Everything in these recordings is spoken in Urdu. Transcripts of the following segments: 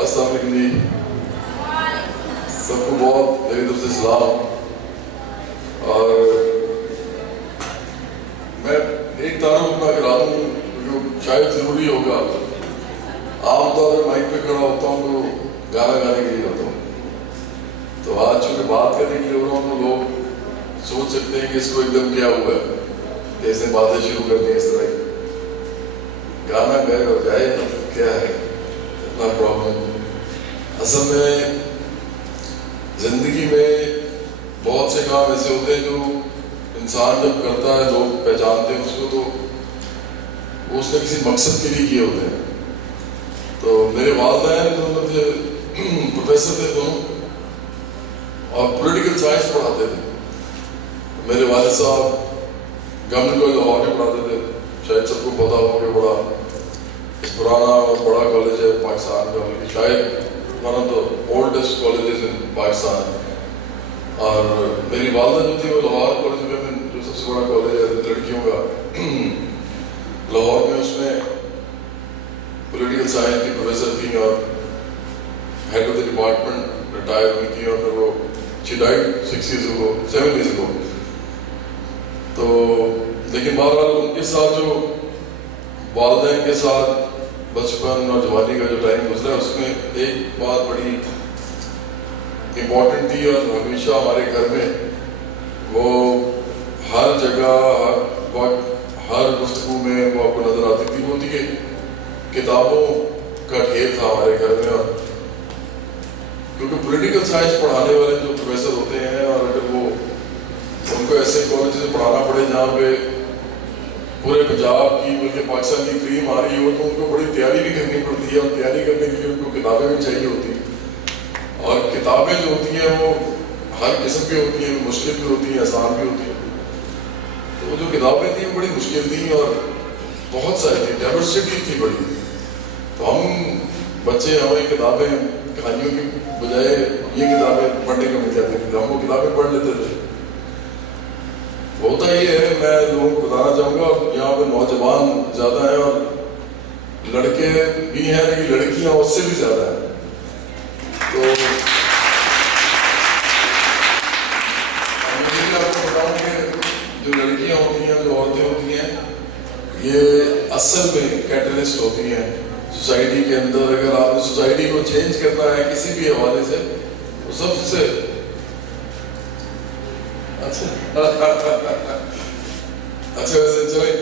السلام علیکم جی، سب کو بہت میری طرف سے سلام. اور میں ایک تعارف اپنا کرا دوں جو شاید ضروری ہوگا. عام طور پر مائک پہ کھڑا ہوتا ہوں تو گانا گانے کے لیے ہوتا ہوں. تو آج چونکہ بات کرنے کے لیے ہو رہا ہوں تو لوگ سوچ سکتے ہیں کہ اس کو ایک دم کیا ہوا ہے، کیسے باتیں شروع کر دیں اس طرح کی. گانا گائے اور جائے کیا ہے اتنا پرابلم. اصل میں زندگی میں بہت سے کام ایسے ہوتے ہیں جو انسان جب کرتا ہے لوگ پہچانتے ہیں اس کو، تو وہ اس نے کسی مقصد کے لیے کیے ہوتے ہیں. تو میرے والدین دونوں تھے، پروفیسر تھے دونوں، اور پولیٹیکل سائنس پڑھاتے تھے. میرے والد صاحب گورنمنٹ کالج لاہور میں پڑھاتے تھے. شاید سب کو پتا ہو کہ بڑا پرانا اور بڑا کالج ہے پاکستان کا، شاید one of the oldest colleges in Pakistan. اور میری والدہ جو تھی وہ لاہور کالج میں جو سب سے بڑا کالج ہے لڑکیوں کا لاہور میں، اس میں پولیٹیکل سائنس کی پروفیسر تھیں اور head of the department retire ہوئی تھی. اور پھر وہ she died 7 years ago. تو لیکن بہرحال ان کے ساتھ جو والدین کے ساتھ بچپن اور جوانی کا جو ٹائم گزرا، اس میں ایک بات بڑی امپورٹنٹ تھی اور ہمیشہ ہمارے گھر میں وہ ہر جگہ ہر وقت ہر گفتگو میں وہ آپ کو نظر آتی تھی. وہ تھی کہ کتابوں کا ڈھیر تھا ہمارے گھر میں. اور کیونکہ پولیٹیکل سائنس پڑھانے والے جو پروفیسر ہوتے ہیں، اور اگر وہ ان کو ایسے کالج سے پڑھانا پڑے جہاں پہ پورے پنجاب کی بلکہ پاکستان کی کریم آ رہی ہو، تو ان کو بڑی تیاری بھی کرنی پڑتی ہے. اور تیاری کرنے کے لیے ان کو کتابیں بھی چاہیے ہوتی ہیں. اور کتابیں جو ہوتی ہیں وہ ہر قسم کی ہوتی ہیں، مشکل بھی ہوتی ہیں، آسان بھی ہوتی ہیں. تو وہ جو کتابیں تھیں وہ بڑی مشکل تھیں اور بہت ساری تھیں، ڈائیورسٹی تھی بڑی. تو ہم بچے، ہمیں کتابیں کہانیوں کی بجائے یہ کتابیں پڑھنے کو مل جاتی تھیں، ہم وہ کتابیں پڑھ لیتے تھے. ہوتا یہ ہے، میں لوگوں کو بتانا چاہوں گا، یہاں پہ نوجوان زیادہ ہیں اور لڑکے بھی ہیں، لیکن لڑکیاں اس سے بھی زیادہ ہیں. تو میں آپ کو بتاؤں کہ جو لڑکیاں ہوتی ہیں، جو عورتیں ہوتی ہیں، یہ اصل میں کیٹلسٹ ہوتی ہیں سوسائٹی کے اندر. اگر آپ نے سوسائٹی کو چینج کرنا ہے کسی بھی حوالے سے، تو سب سے اچھا ویسے چلیں،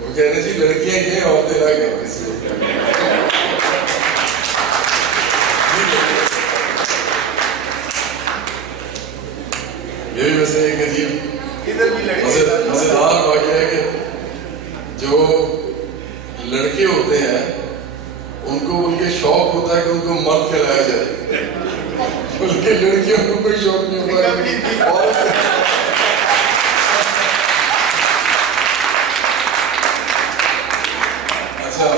وہ کہہ رہے جی لڑکیاں ہی ہیں، عورتیں نہ کہیں کسی کو. یہ بھی ویسے ایک عجیب مزیدار واقعہ ہے کہ جو لڑکے ہوتے ہیں ان کو ان کے شوق ہوتا ہے کہ ان کو مرد کہلایا جائے، بلکہ لڑکیوں کو کوئی شوق نہیں ہوتا ہے. اچھا،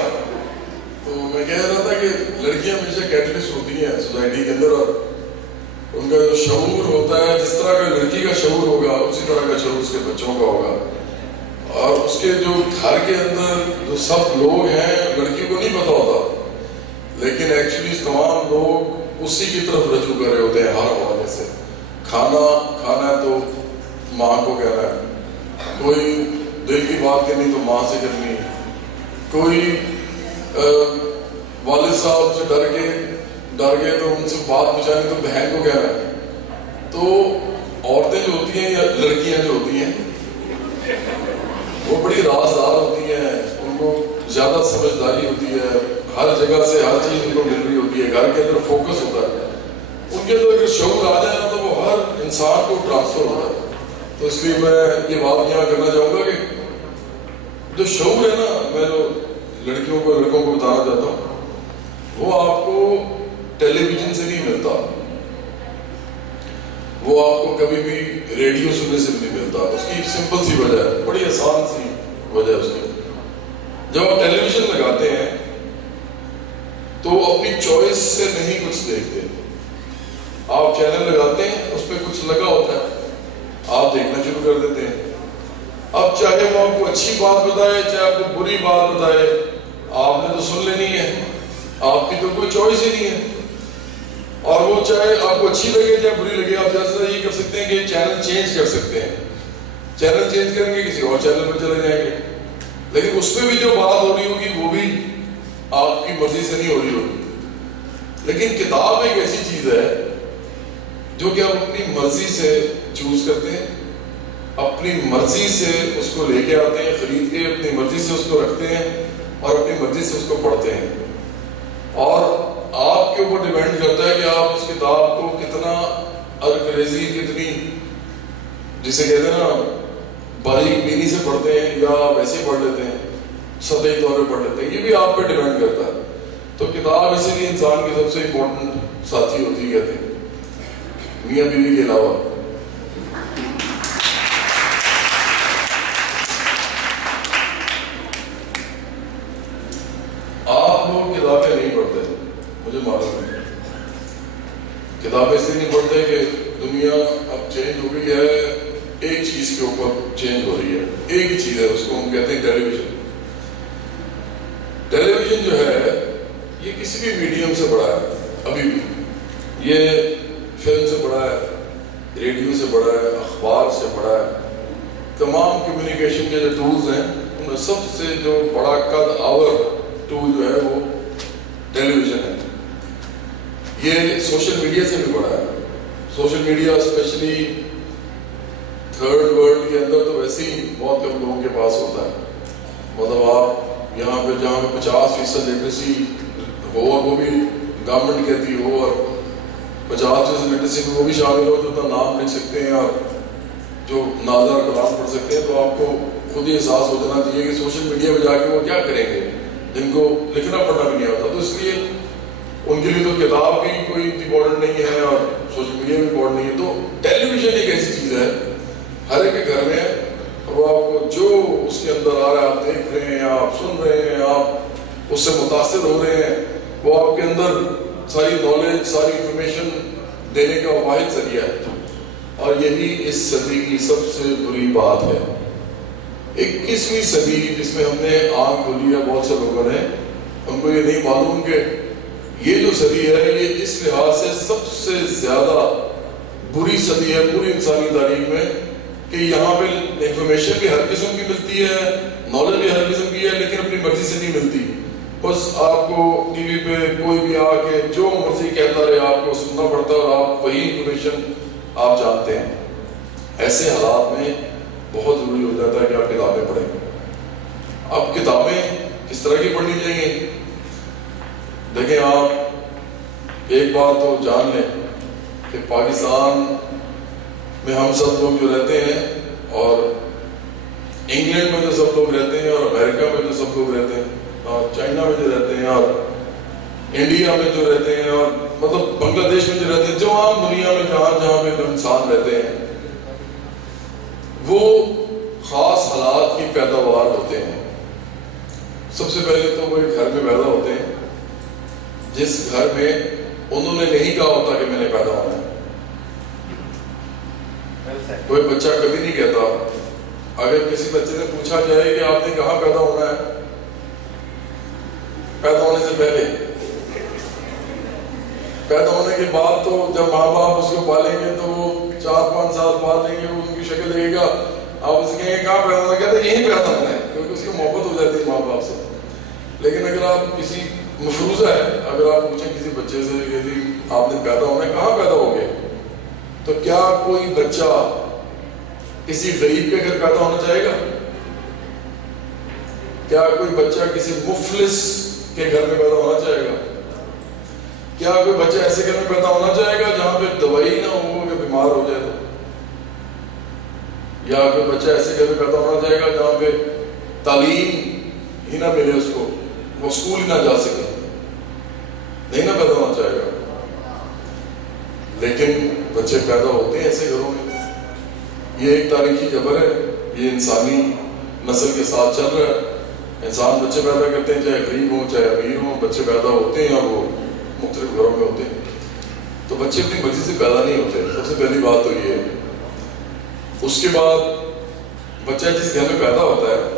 تو میں کہہ رہا تھا کہ لڑکیاں ہمیشہ کیٹلسٹ ہوتی ہیں سوسائٹی کے اندر، اور ان کا جو شعور ہوتا ہے، جس طرح کا لڑکی کا شعور ہوگا اسی طرح کا شعور اس کے بچوں کا ہوگا. اور اس کے جو گھر کے اندر جو سب لوگ ہیں، لڑکی کو نہیں پتا ہوتا، لیکن ایکچولی تمام لوگ اسی کی طرف رجوع کر رہے ہوتے ہیں ہر حوالے سے. کھانا ہے تو ماں کو کہنا ہے، کوئی دل کی بات کرنی تو ماں سے کرنی، کوئی والد صاحب سے ڈر گئے تو ان سے بات پہنچانی تو بہن کو کہنا ہے. تو عورتیں جو ہوتی ہیں یا لڑکیاں جو ہوتی ہیں وہ بڑی رازدار ہوتی ہیں، ان کو زیادہ سمجھداری ہوتی ہے، ہر جگہ سے ہر چیز ان کو مل رہی ہوتی ہے، گھر کے اندر فوکس ہوتا ہے. ان کے اندر اگر شعور آ جائے نا تو وہ ہر انسان کو ٹرانسفر ہوتا ہے. تو اس لیے میں یہ بات یہاں کرنا چاہوں گا کہ جو شعور ہے نا، میں جو لڑکیوں کو لڑکوں کو بتانا چاہتا ہوں، وہ آپ کو ٹیلی ویژن سے نہیں ملتا، وہ آپ کو کبھی بھی ریڈیو سننے سے نہیں ملتا. اس کی سمپل سی وجہ ہے، بڑی آسان سی وجہ ہے اس کی. جب آپ ٹیلی ویژن لگاتے ہیں تو اپنی چوائس سے نہیں کچھ دیکھتے. آپ چینل لگاتے ہیں، اس پہ کچھ لگا ہوتا ہے، آپ دیکھنا شروع کر دیتے ہیں. اب چاہے وہ آپ کو اچھی بات بتائے، چاہے آپ کو بری بات بتائے، آپ نے تو سن لینی ہے. آپ کی تو کوئی چوائس ہی نہیں ہے. اور وہ چاہے آپ کو اچھی لگے چاہے بری لگے, آپ جیسا یہ کر سکتے ہیں کہ چینل چینج کر سکتے ہیں. چینل چینج کریں گے, کسی اور چینل پر چلے جائیں گے, لیکن اس پہ بھی جو بات ہو رہی ہوگی وہ بھی آپ کی مرضی سے نہیں ہو رہی ہوگی. لیکن کتاب ایک ایسی چیز ہے جو کہ آپ اپنی مرضی سے چوز کرتے ہیں, اپنی مرضی سے اس کو لے کے آتے ہیں, خرید کے اپنی مرضی سے اس کو رکھتے ہیں اور اپنی مرضی سے اس کو پڑھتے ہیں. اور آپ کے اوپر ڈیپینڈ کرتا ہے کہ آپ اس کتاب کو کتنا ارکریزی, کتنی جسے کہتے ہیں نا باریک بینی سے پڑھتے ہیں یا ویسے پڑھ لیتے ہیں, سطحی طور پہ پڑھ لیتے ہیں. یہ بھی آپ پہ ڈیپینڈ کرتا ہے. تو کتاب اسی لیے انسان کی سب سے امپورٹنٹ ساتھی ہوتی ہے, کہتے ہیں میاں بیوی کے علاوہ. آپ لوگ کتابیں نہیں پڑھتے, مجھے معلوم ہے. کتابیں اس لیے نہیں پڑھتے کہ دنیا اب چینج ہو گئی ہے, ایک چیز کے اوپر چینج ہو رہی ہے, ایک ہی چیز ہے, اس کو ہم کہتے ہیں ٹیلی ویژن. ٹیلی ویژن جو ہے یہ کسی بھی میڈیم سے بڑا ہے, ابھی بھی یہ فلم سے بڑا ہے, ریڈیو سے بڑا ہے, اخبار سے بڑا ہے. تمام کمیونیکیشن کے جو ٹولز ہیں ان میں سب سے جو بڑا قد آور ٹول جو ہے وہ ٹیلی ویژن ہے. یہ سوشل میڈیا سے بھی بڑا ہے. Social media especially third world کے اندر تو ویسے ہی بہت کم لوگوں کے پاس ہوتا ہے. مطلب آپ یہاں پہ جہاں پہ 50% لٹریسی ہو اور وہ بھی گورنمنٹ کہتی ہو, اور 50% لٹریسی میں وہ بھی شامل ہو جو اپنا نام لکھ سکتے ہیں اور جو نازر کلام پڑھ سکتے ہیں, تو آپ کو خود ہی احساس ہو جانا چاہیے کہ سوشل میڈیا میں جا کے وہ کیا کریں گے جن کو لکھنا پڑھنا بھی نہیں ہوتا. تو اس لیے ان کے لیے تو کتاب بھی کوئی امپورٹنٹ نہیں ہے اور سوشل میڈیا بھی امپورٹنٹ نہیں ہے. تو ٹیلی ویژن ایک ایسی چیز ہے ہر ایک کے گھر میں, وہ آپ کو جو اس کے اندر آ رہا ہے آپ دیکھ رہے ہیں, آپ سن رہے ہیں, آپ اس سے متاثر ہو رہے ہیں, وہ آپ کے اندر ساری نالج, ساری انفارمیشن دینے کا واحد ذریعہ ہے. اور یہی اس صدی کی سب سے بری بات ہے. 21ویں صدی جس میں ہم نے آنکھ کھولی ہے بہت سے لوگوں نے, ان کو یہ نہیں معلوم کہ یہ جو صدی ہے یہ اس لحاظ سے سب سے زیادہ بری صدی ہے پوری انسانی تاریخ میں, کہ یہاں پہ انفارمیشن بھی ہر قسم کی ملتی ہے, نالج بھی ہر قسم کی ہے, لیکن اپنی مرضی سے نہیں ملتی. بس آپ کو ٹی وی پہ کوئی بھی آ کے جو مرضی کہتا رہے آپ کو سننا پڑتا ہے اور آپ وہی انفارمیشن آپ جانتے ہیں. ایسے حالات میں بہت ضروری ہو جاتا ہے کہ آپ کتابیں پڑھیں. اب کتابیں کس طرح کی پڑھنی چاہیے؟ دیکھیں, آپ ایک بات تو جان لیں کہ پاکستان میں ہم سب لوگ جو رہتے ہیں, اور انگلینڈ میں جو سب لوگ رہتے ہیں, اور امریکہ میں جو سب لوگ رہتے ہیں, اور چائنا میں جو رہتے ہیں, اور انڈیا میں جو رہتے ہیں, اور مطلب بنگلہ دیش میں جو رہتے ہیں, جو عام دنیا میں جہاں پہ انسان رہتے ہیں, وہ خاص حالات کی پیداوار ہوتے ہیں. سب سے پہلے تو وہ ایک گھر میں پیدا ہوتے ہیں جس گھر میں انہوں نے نہیں کہا ہوتا کہ میں نے پیدا ہونا ہے. کوئی بچہ کبھی نہیں کہتا, اگر کسی بچے سے پوچھا جائے کہ آپ نے کہاں پیدا ہونا ہے, پیدا ہونے سے پہلے, پیدا ہونے کے بعد تو جب ماں باپ اس کو پالیں گے تو وہ 4-5 سال پال لیں گے, وہ ان کی شکل دیکھے گا, آپ اسے کہیں گے کہاں پیدا ہونا, کہتے ہیں یہیں پیدا ہونا ہے, کیونکہ اس کی محبت ہو جاتی ہے ماں باپ سے. لیکن اگر آپ کسی مفروضہ ہے, اگر آپ پوچھیں کسی بچے سے کہ جی آپ نے پیدا ہونا ہے, کہاں پیدا ہوگے, تو کیا کوئی بچہ کسی غریب کے گھر پیدا ہونا چاہے گا؟ کیا کوئی بچہ کسی مفلس کے گھر میں پیدا ہونا چاہے گا؟ کیا کوئی بچہ ایسے گھر میں پیدا ہونا چاہے گا جہاں پہ دوائی نہ ہو کہ بیمار ہو جائے تو؟ یا کوئی بچہ ایسے گھر میں پیدا ہونا چاہے گا جہاں پہ تعلیم ہی نہ ملے اس کو, وہ اسکول ہی نہ جا سکے؟ نہیں نہ پیدا ہونا چاہے گا. لیکن بچے پیدا ہوتے ہیں ایسے گھروں میں. یہ ایک تاریخی جبر ہے, یہ انسانی نسل کے ساتھ چل رہا ہے. انسان بچے پیدا کرتے ہیں, چاہے غریب ہوں چاہے امیر ہوں, بچے پیدا ہوتے ہیں اور وہ مختلف گھروں میں ہوتے ہیں. تو بچے اپنی مرضی سے پیدا نہیں ہوتے, سب سے پہلی بات تو یہ ہے. اس کے بعد بچہ جس گھر میں پیدا ہوتا ہے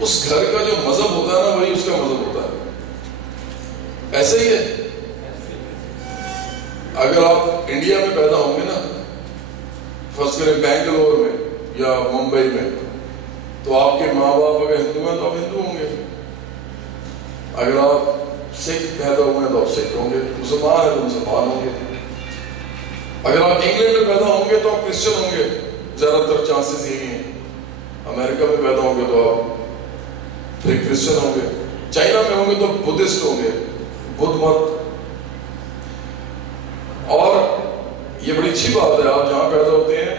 اس گھر کا جو مذہب ہوتا ہے نا وہی اس کا مذہب ہوتا ہے. ایسے ہی ہے. اگر آپ انڈیا میں پیدا ہوں گے نا، فرض کریں بینگلور میں یا ممبئی میں، تو آپ کے ماں باپ اگر ہندو ہیں تو آپ ہندو ہوں گے. اگر آپ سکھ پیدا ہوئے ہیں تو آپ سکھ ہوں گے، مسلمان ہیں تو مسلمان ہوں گے. اگر آپ انگلینڈ میں پیدا ہوں گے تو آپ کرسچن ہوں گے، زیادہ تر چانسز یہی ہیں. امریکہ میں پیدا ہوں گے تو آپ پھر کرسچن ہوں گے. چائنا میں ہوں گے تو بدھسٹ ہوں گے، بدھ مت. اور یہ بڑی اچھی بات ہے، آپ جہاں پیدا ہوتے ہیں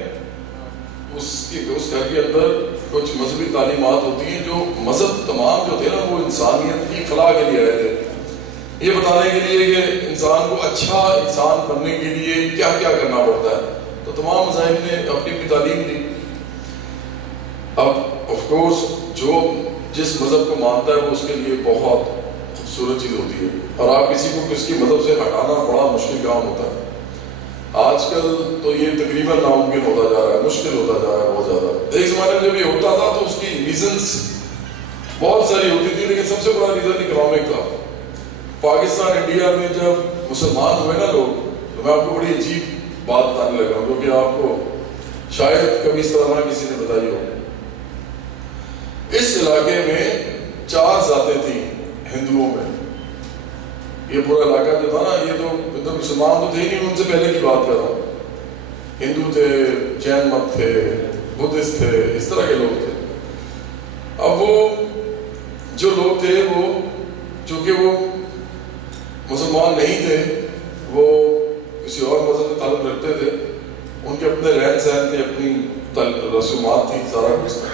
اس گھر کے اندر کچھ مذہبی تعلیمات ہوتی ہیں جو مذہب تمام جو تھے نا وہ انسانیت کی فلاح کے لیے آئے تھے، یہ بتانے کے لیے کہ انسان کو اچھا انسان بننے کے لیے کیا کیا کرنا پڑتا ہے. تو تمام مذاہب نے اپنی اپنی تعلیم دی. اب آف کورس جو جس مذہب کو مانتا ہے وہ اس کے لیے بہت خوبصورت چیز ہوتی ہے، اور آپ کسی کو کس کی مذہب سے ہٹانا بڑا مشکل کام ہوتا ہے. آج کل تو یہ تقریباً ناممکن ہوتا جا رہا ہے، مشکل ہوتا جا رہا ہے بہت زیادہ. ایک زمانے میں جب یہ ہوتا تھا تو اس کی ریزنس بہت ساری ہوتی تھی، لیکن سب سے بڑا ریزن اکنامک تھا. پاکستان انڈیا میں جب مسلمان ہوئے نا لوگ، تو میں آپ کو بڑی عجیب بات بتانے لگا ہوں کیونکہ آپ کو شاید کبھی اس طرح نہ کسی نے بتائی ہو. اس علاقے میں 4 ذاتیں تھیں ہندوؤں میں. یہ پورا علاقہ جو تھا نا، یہ تو ادھر مسلمان تو تھے ہی نہیں، ان سے پہلے کی بات کر رہا ہوں. ہندو تھے، جین مت تھے، بدھسٹ تھے، اس طرح کے لوگ تھے. اب وہ جو لوگ تھے وہ چونکہ وہ مسلمان نہیں تھے، وہ کسی اور مذہب سے تعلق رکھتے تھے، ان کے اپنے رہن سہن تھے، اپنی رسومات تھی، سارا کچھ تھا.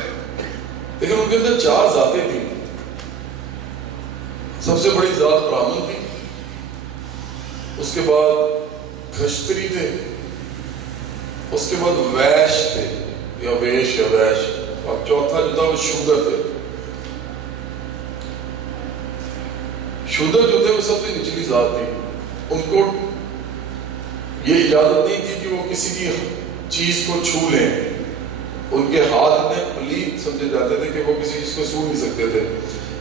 لیکن ان کے اندر 4 ذاتیں تھیں. سب سے بڑی ذات براہمن تھی، اس کے بعد کھشتری تھے، اس کے بعد ویش تھے یا ویش یا ویش، اور چوتھا جو تھا وہ شودر تھے. شودر جو تھے وہ سب سے نچلی ذات تھی. ان کو یہ اجازت نہیں تھی کہ وہ کسی کی چیز کو چھو لیں. ان کے ہاتھ اتنے پلید سمجھے جاتے تھے کہ وہ کسی چیز کو چھو نہیں سکتے تھے.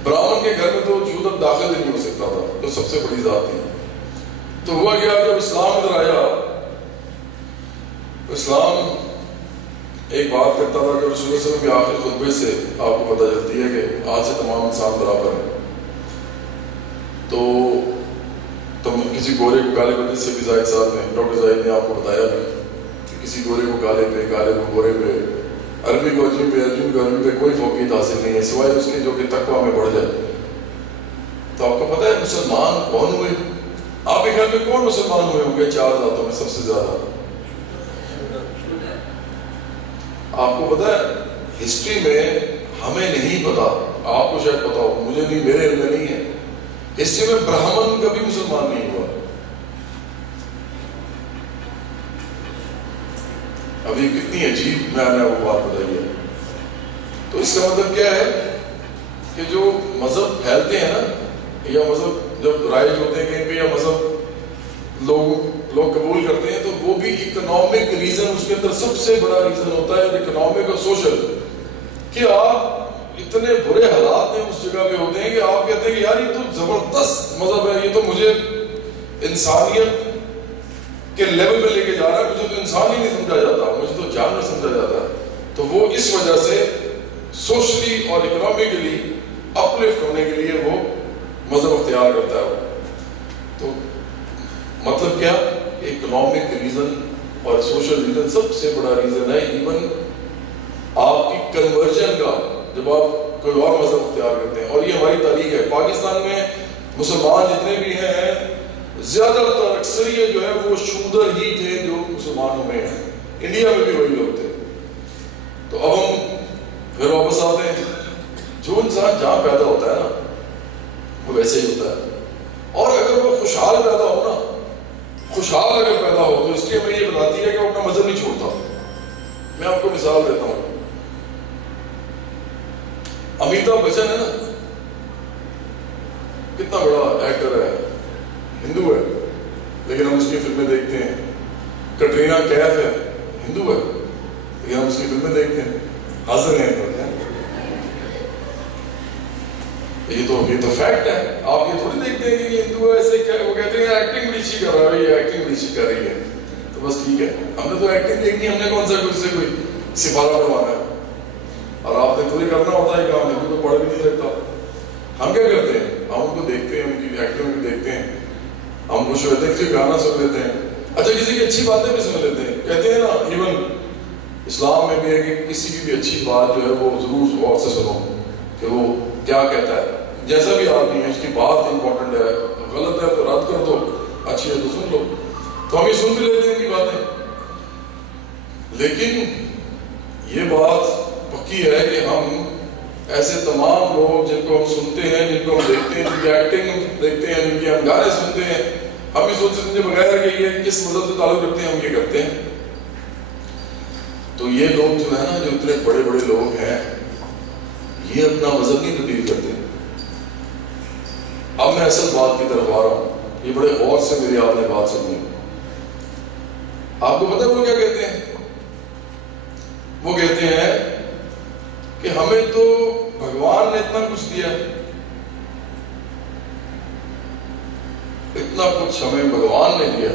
براہمن کے گھر میں تو شودر داخل ہی نہیں ہو سکتا تھا، جو سب سے بڑی ذات تھی. تو ہوا کیا، جب اسلام ادھر آیا، اسلام ایک بات کرتا تھا کہ رسول اللہ صلی اللہ علیہ وسلم کے آخر خطبے سے آپ کو پتہ چلتی ہے کہ آج سے تمام انسان برابر ہیں. تو تم کسی گورے کو کالے پہ، جس سے بھی زاہد صاحب نے، ڈاکٹر زاہد نے آپ کو بتایا بھی کہ کسی گورے کو کالے پہ، کالے کو گورے پہ، عربی کو عجمی پہ، عجمی کو عربی پہ کوئی فوقیت حاصل نہیں ہے سوائے اس کے جو کہ تقویٰ میں بڑھ جائے. تو آپ کو پتہ ہے مسلمان کون ہوئے؟ آپ کے گھر میں کون مسلمان ہوئے ہوں گے 4 ذاتوں میں سب سے زیادہ؟ آپ کو پتہ ہے ہسٹری میں ہمیں نہیں پتا، آپ کو شاید پتا ہو، مجھے نہیں، میرے علم میں نہیں ہے، ہسٹری میں براہمن کبھی مسلمان نہیں ہوا. ابھی کتنی عجیب میں نے وہ بات بتائی ہے. تو اس کا مطلب کیا ہے کہ جو مذہب پھیلتے ہیں نا، یا مذہب جب رائج ہوتے ہیں کہیں پہ، یا مذہب لوگ قبول کرتے ہیں، تو وہ بھی اکنامک ریزن، اس کے اندر سب سے بڑا ریزن ہوتا ہے اکنامک اور سوشل. کہ آپ اتنے برے حالات میں اس جگہ پہ ہوتے ہیں کہ آپ کہتے ہیں کہ یار یہ تو زبردست مذہب ہے، یہ تو مجھے انسانیت کے لیول پہ لے کے جا رہا ہے، مجھے تو انسان ہی نہیں سمجھا جاتا، مجھے تو جانور سمجھا جاتا ہے. تو وہ اس وجہ سے سوشلی اور اکنامکلی اپلفٹ ہونے کے لیے وہ مذہب اختیار کرتا ہے. تو مطلب کیا، اکنامک ریزن اور سوشل ریزن سب سے بڑا ریزن ہے ایون آپ کی کنورژن کا، جب آپ کوئی اور مذہب اختیار کرتے ہیں. اور یہ ہماری تاریخ ہے. پاکستان میں مسلمان جتنے بھی ہیں، زیادہ تر اکثریت جو ہے وہ شودر ہی تھے جو مسلمانوں میں ہیں. انڈیا میں بھی وہی لوگ تھے. تو اب ہم پھر واپس آتے ہیں، جو انسان جہاں پیدا ہوتا ہے نا وہ ویسے ہی ہوتا ہے. اور اگر وہ خوشحال پیدا ہو نا، خوشحال اگر پیدا ہو، تو اس لیے ہمیں یہ بتاتی ہے کہ وہ اپنا مذہب نہیں چھوڑتا. میں آپ کو مثال دیتا ہوں. امیتابھ بچن ہے نا، کتنا بڑا ایکٹر ہے، ہندو ہے، لیکن ہم اس کی فلمیں دیکھتے ہیں. کٹرینہ کیف ہے، ہندو ہے، لیکن ہم اس کی فلمیں دیکھتے ہیں، حاضر ہیں. یہ تو فیکٹ ہے. آپ یہ تھوڑی دیکھتے ہیں کہ ہندو ایسے کیا وہ کہتے ہیں ایکٹنگ بڑی اچھی کر رہا ہے، یہ ایکٹنگ بڑی اچھی کر رہی ہے تو بس ٹھیک ہے. ہم نے تو ایکٹنگ دیکھنی، ہم نے کون سا کچھ سے کوئی سپارہ بنوانا ہے. اور آپ نے پورے کرنا ہوتا ہے کام، ہندو تو پڑھ بھی نہیں سکتا. ہم کیا کرتے ہیں؟ ہم ان کو دیکھتے ہیں، ان کی ایکٹنگ بھی دیکھتے ہیں، ہم خوش ہوتے ہیں، کسی گانا سن لیتے ہیں، اچھا کسی کی اچھی باتیں بھی سن لیتے ہیں. کہتے ہیں نا ایون اسلام میں بھی ہے کہ کسی کی بھی اچھی بات جو ہے وہ ضرور غور سے سنو کہ وہ کیا کہتا ہے. جیسا بھی آدمی ہے اس کی بات امپورٹنٹ ہے، غلط ہے تو رد کر دو، اچھی ہے تو سن لو. تو ہم یہ سن بھی لیتے ہیں ان کی باتیں. لیکن یہ بات پکی ہے کہ ہم ایسے تمام لوگ جن کو ہم سنتے ہیں، جن کو ہم دیکھتے ہیں، جن کی ایکٹنگ دیکھتے ہیں، جن کے ہم گانے سنتے ہیں، ہم یہ سوچ سمجھے بغیر کہ یہ کس مذہب سے تعلق رکھتے ہیں ہم یہ کرتے ہیں. تو یہ لوگ جو ہے نا، جو اتنے بڑے بڑے لوگ ہیں، یہ اپنا مذہب نہیں تبدیل کرتے. اب میں اصل بات کی طرف آ رہا ہوں، یہ بڑے غور سے میری آپ نے بات سنی. آپ کو پتہ ہے وہ کیا کہتے ہیں؟ وہ کہتے ہیں کہ ہمیں تو بھگوان نے اتنا کچھ دیا، اتنا کچھ ہمیں بھگوان نے دیا،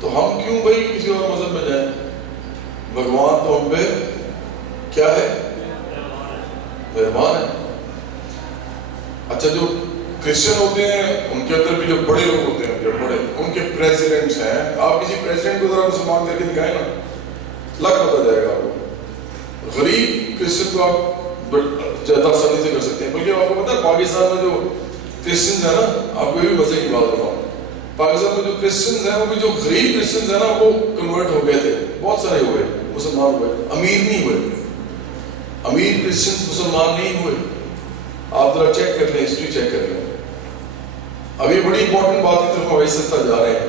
تو ہم کیوں بھائی کسی اور مذہب میں جائیں؟ بھگوان تو ہم پہ کیا ہے؟ مہربان ہے. اچھا جو کرسچن ہوتے ہیں ان کے اندر بھی جو بڑے لوگ ہوتے ہیں، جو بڑے ان کے پریزیڈنٹس ہیں، آپ کسی پریزیڈنٹ کو ذرا مسلمان کر کے دکھائیں نا، لگ پتہ جائے گا آپ کو. غریب کرسچن کو آپ زیادہ آسانی سے کر سکتے ہیں. بلکہ آپ کو پتہ ہے پاکستان میں جو کرسچنز ہیں نا، آپ کو یہ بھی مزے کی بات بتاؤں، پاکستان میں جو کرسچنز ہیں وہ بھی جو غریب کرسچنز ہیں نا وہ کنورٹ ہو گئے تھے، بہت سارے ہو گئے، مسلمان ہوئے، امیر نہیں ہوئے. امیر کرسچنز مسلمان نہیں ہوئے. آپ ذرا چیک کر لیں، ہسٹری چیک کر لیں. اب یہ بڑی امپورٹنٹ بات کی طرف ہم آہستہ جا رہے ہیں.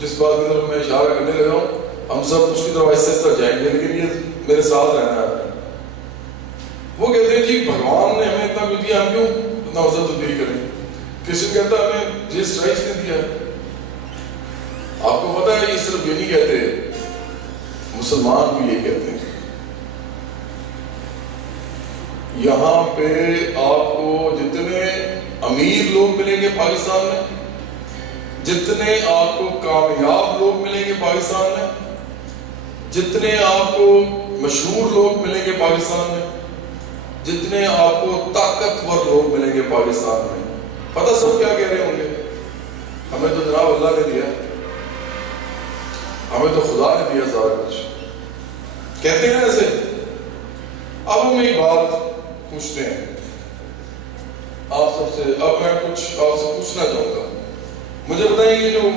جس بات کی طرف میں اشارہ کرنے لگا ہوں ہم سب اس کی طرف آہستہ جائیں گے، لیکن یہ میرے ساتھ رہنا ہے. وہ کہتے ہیں جی بھگوان نے ہمیں اتنا کچھ دیا، ہم کیوں اتنا مذہب تبدیل کریں؟ کرسچن کہتا ہے ہمیں جیسس کرائسٹ نے دیا. آپ کو پتہ ہے یہ صرف یہ نہیں کہتے، مسلمان بھی یہ کہتے ہیں. یہاں پہ آپ کو جتنے امیر لوگ ملیں گے پاکستان میں، جتنے آپ کو کامیاب لوگ ملیں گے پاکستان میں، جتنے آپ کو مشہور لوگ ملیں گے پاکستان میں، جتنے آپ کو طاقتور لوگ ملیں گے پاکستان میں، پتہ سب کیا کہہ رہے ہوں گے؟ ہمیں تو جناب اللہ نے دیا، ہمیں تو خدا نے دیا سارا کچھ. کہتے ہیں ایسے. اب ہم ایک بات پوچھتے ہیں آپ سب سے. اب میں کچھ آپ سے پوچھنا چاہوں گا. مجھے بتائیں یہ جو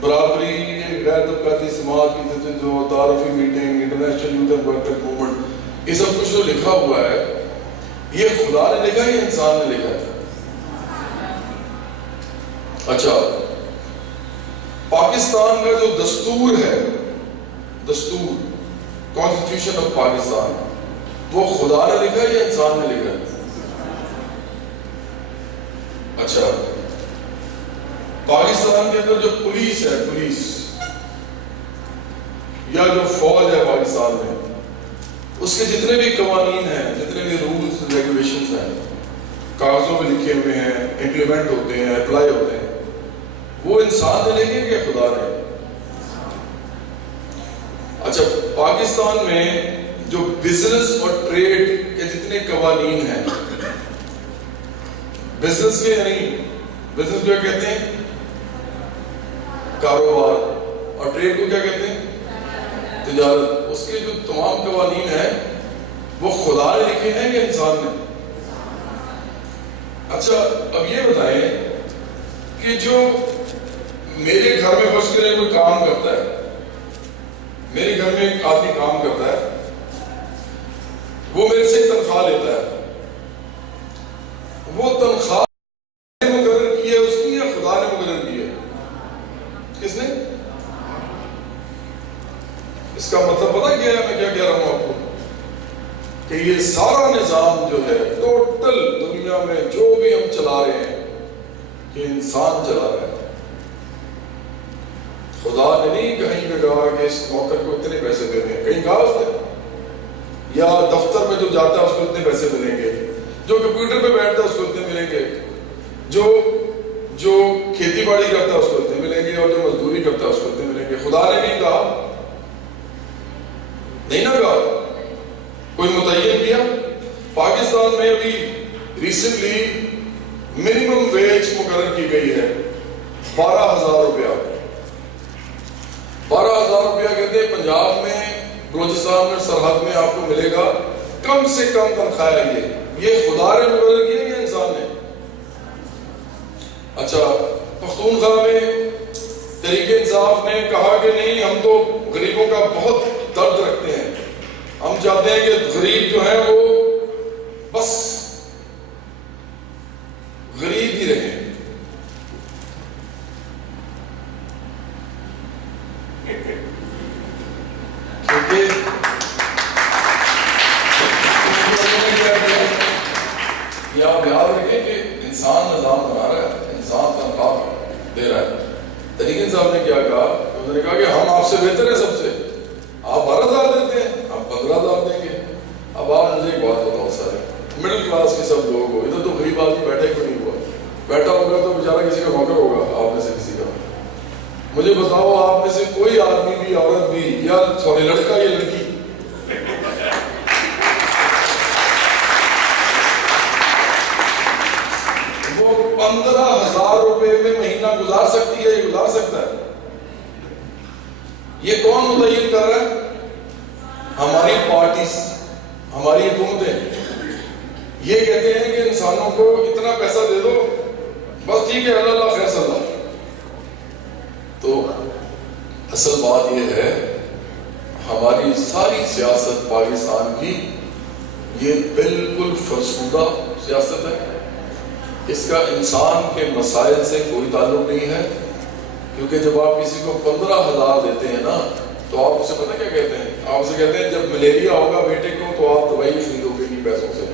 برابری، غیر طبقاتی سماج کی جو تعارفی meeting, international youth and worker movement, یہ سب کچھ جو لکھا ہوا ہے یہ خدا نے لکھا ہے یا انسان نے لکھا ہے؟ اچھا، پاکستان کا جو دستور ہے، دستور کانسٹیٹیوشن آف پاکستان، وہ خدا نے لکھا ہے یا انسان نے لکھا ہے؟ اچھا، پاکستان کے اندر جو پولیس ہے، پولیس یا جو فوج ہے پاکستان میں، اس کے جتنے بھی قوانین ہیں، جتنے بھی رولز ریگولیشنز ہیں، کاغذوں پہ لکھے ہوئے ہیں، امپلیمنٹ ہوتے ہیں، اپلائی ہوتے ہیں، وہ انسان نے لکھے کہ خدا نے؟ اچھا، پاکستان میں جو بزنس اور ٹریڈ کے جتنے قوانین ہیں، بزنس کے یعنی بزنس کو کیا کہتے ہیں؟ کاروبار. اور ٹریڈ کو کیا کہتے ہیں؟ تجارت. اس کے جو تمام قوانین ہیں وہ خدا نے لکھے ہیں یا انسان نے؟ اچھا، اب یہ بتائیں کہ جو میرے گھر میں فرض کریں کوئی کام کرتا ہے، میرے گھر میں ایک آدمی کام کرتا ہے، وہ میرے سے تنخواہ لیتا ہے، وہ تنخواہ مقرر کی ہے اس کی یا خدا نے مقرر کی ہے؟ کس نے؟ اس کا مطلب پتہ کیا ہے میں کیا کہہ رہا ہوں آپ کو؟ کہ یہ سارا نظام جو ہے ٹوٹل دنیا میں جو بھی ہم چلا رہے ہیں یہ انسان چلا رہا ہے. خدا نے نہیں کہیں پہ کہا کہ اس نوکر کو اتنے پیسے دینے ہیں، کہیں کہا اس نے؟ یا دفتر میں جو جاتا ہے اس کو اتنے پیسے ملیں گے، جو کمپیوٹر پہ بیٹھتا ہے اس کو اتنے ملیں گے، جو کھیتی باڑی کرتا ہے اس کو اتنے ملیں گے، اور جو مزدوری کرتا ہے اس کو اتنے ملیں گے۔ خدا نے نہیں کہا، نہیں نہ کہا، کوئی متعین کیا؟ پاکستان میں ابھی ریسنٹلی منیمم ویج مقرر کی گئی ہے 12,000 روپیہ۔ 12,000 روپیہ کہتے ہیں پنجاب میں، بلوچستان میں، سرحد میں آپ کو ملے گا کم سے کم تنخواہ ہے۔ یہ خدا نے مقرر کیا یا انسان نے؟ اچھا، پختونخوا میں تحریک انصاف نے کہا کہ نہیں، ہم تو غریبوں کا بہت درد رکھتے ہیں، ہم چاہتے ہیں کہ غریب جو ہیں وہ بس غریب ہی رہیں۔ یہ آپ یاد رکھیں کہ انسان نظام بنا رہا ہے، انسان تنخواہ دے رہا ہے۔ تحریک انصاف نے کیا کہا؟ انہوں نے کہا کہ ہم آپ سے بہتر ہیں، سب سے آپ 12,000 دیتے ہیں، ہم 15,000 دیں گے۔ اب آپ مجھے ایک بات بتاؤ، سارے مڈل کلاس کے سب لوگ ہو، ادھر تو غریب آدمی بیٹھا ہی نہیں ہوا، بیٹھا ہوگا تو بیچارہ کسی کا نوکر ہوگا، آپ میں سے کسی کا۔ مجھے بتاؤ، آپ میں سے کوئی آدمی بھی، عورت بھی، یا سوری لڑکا یا لڑکی، وہ 15,000 روپے میں مہینہ گزار سکتی ہے؟ یہ گزار سکتا ہے؟ یہ کون متعین کر رہا ہے؟ ہماری پارٹیز، ہماری حکومتیں۔ یہ کہتے ہیں کہ انسانوں کو اتنا پیسہ دے دو، بس ٹھیک ہے، اللہ خیر صلاح۔ تو اصل بات یہ ہے، ہماری ساری سیاست پاکستان کی یہ بالکل فرسودہ سیاست ہے۔ اس کا انسان کے مسائل سے کوئی تعلق نہیں ہے، کیونکہ جب آپ کسی کو 15,000 دیتے ہیں نا، تو آپ اسے پتہ کیا کہتے ہیں؟ آپ اسے کہتے ہیں جب ملیریا ہوگا بیٹے کو تو آپ دوائی خریدو گے انہی پیسوں سے،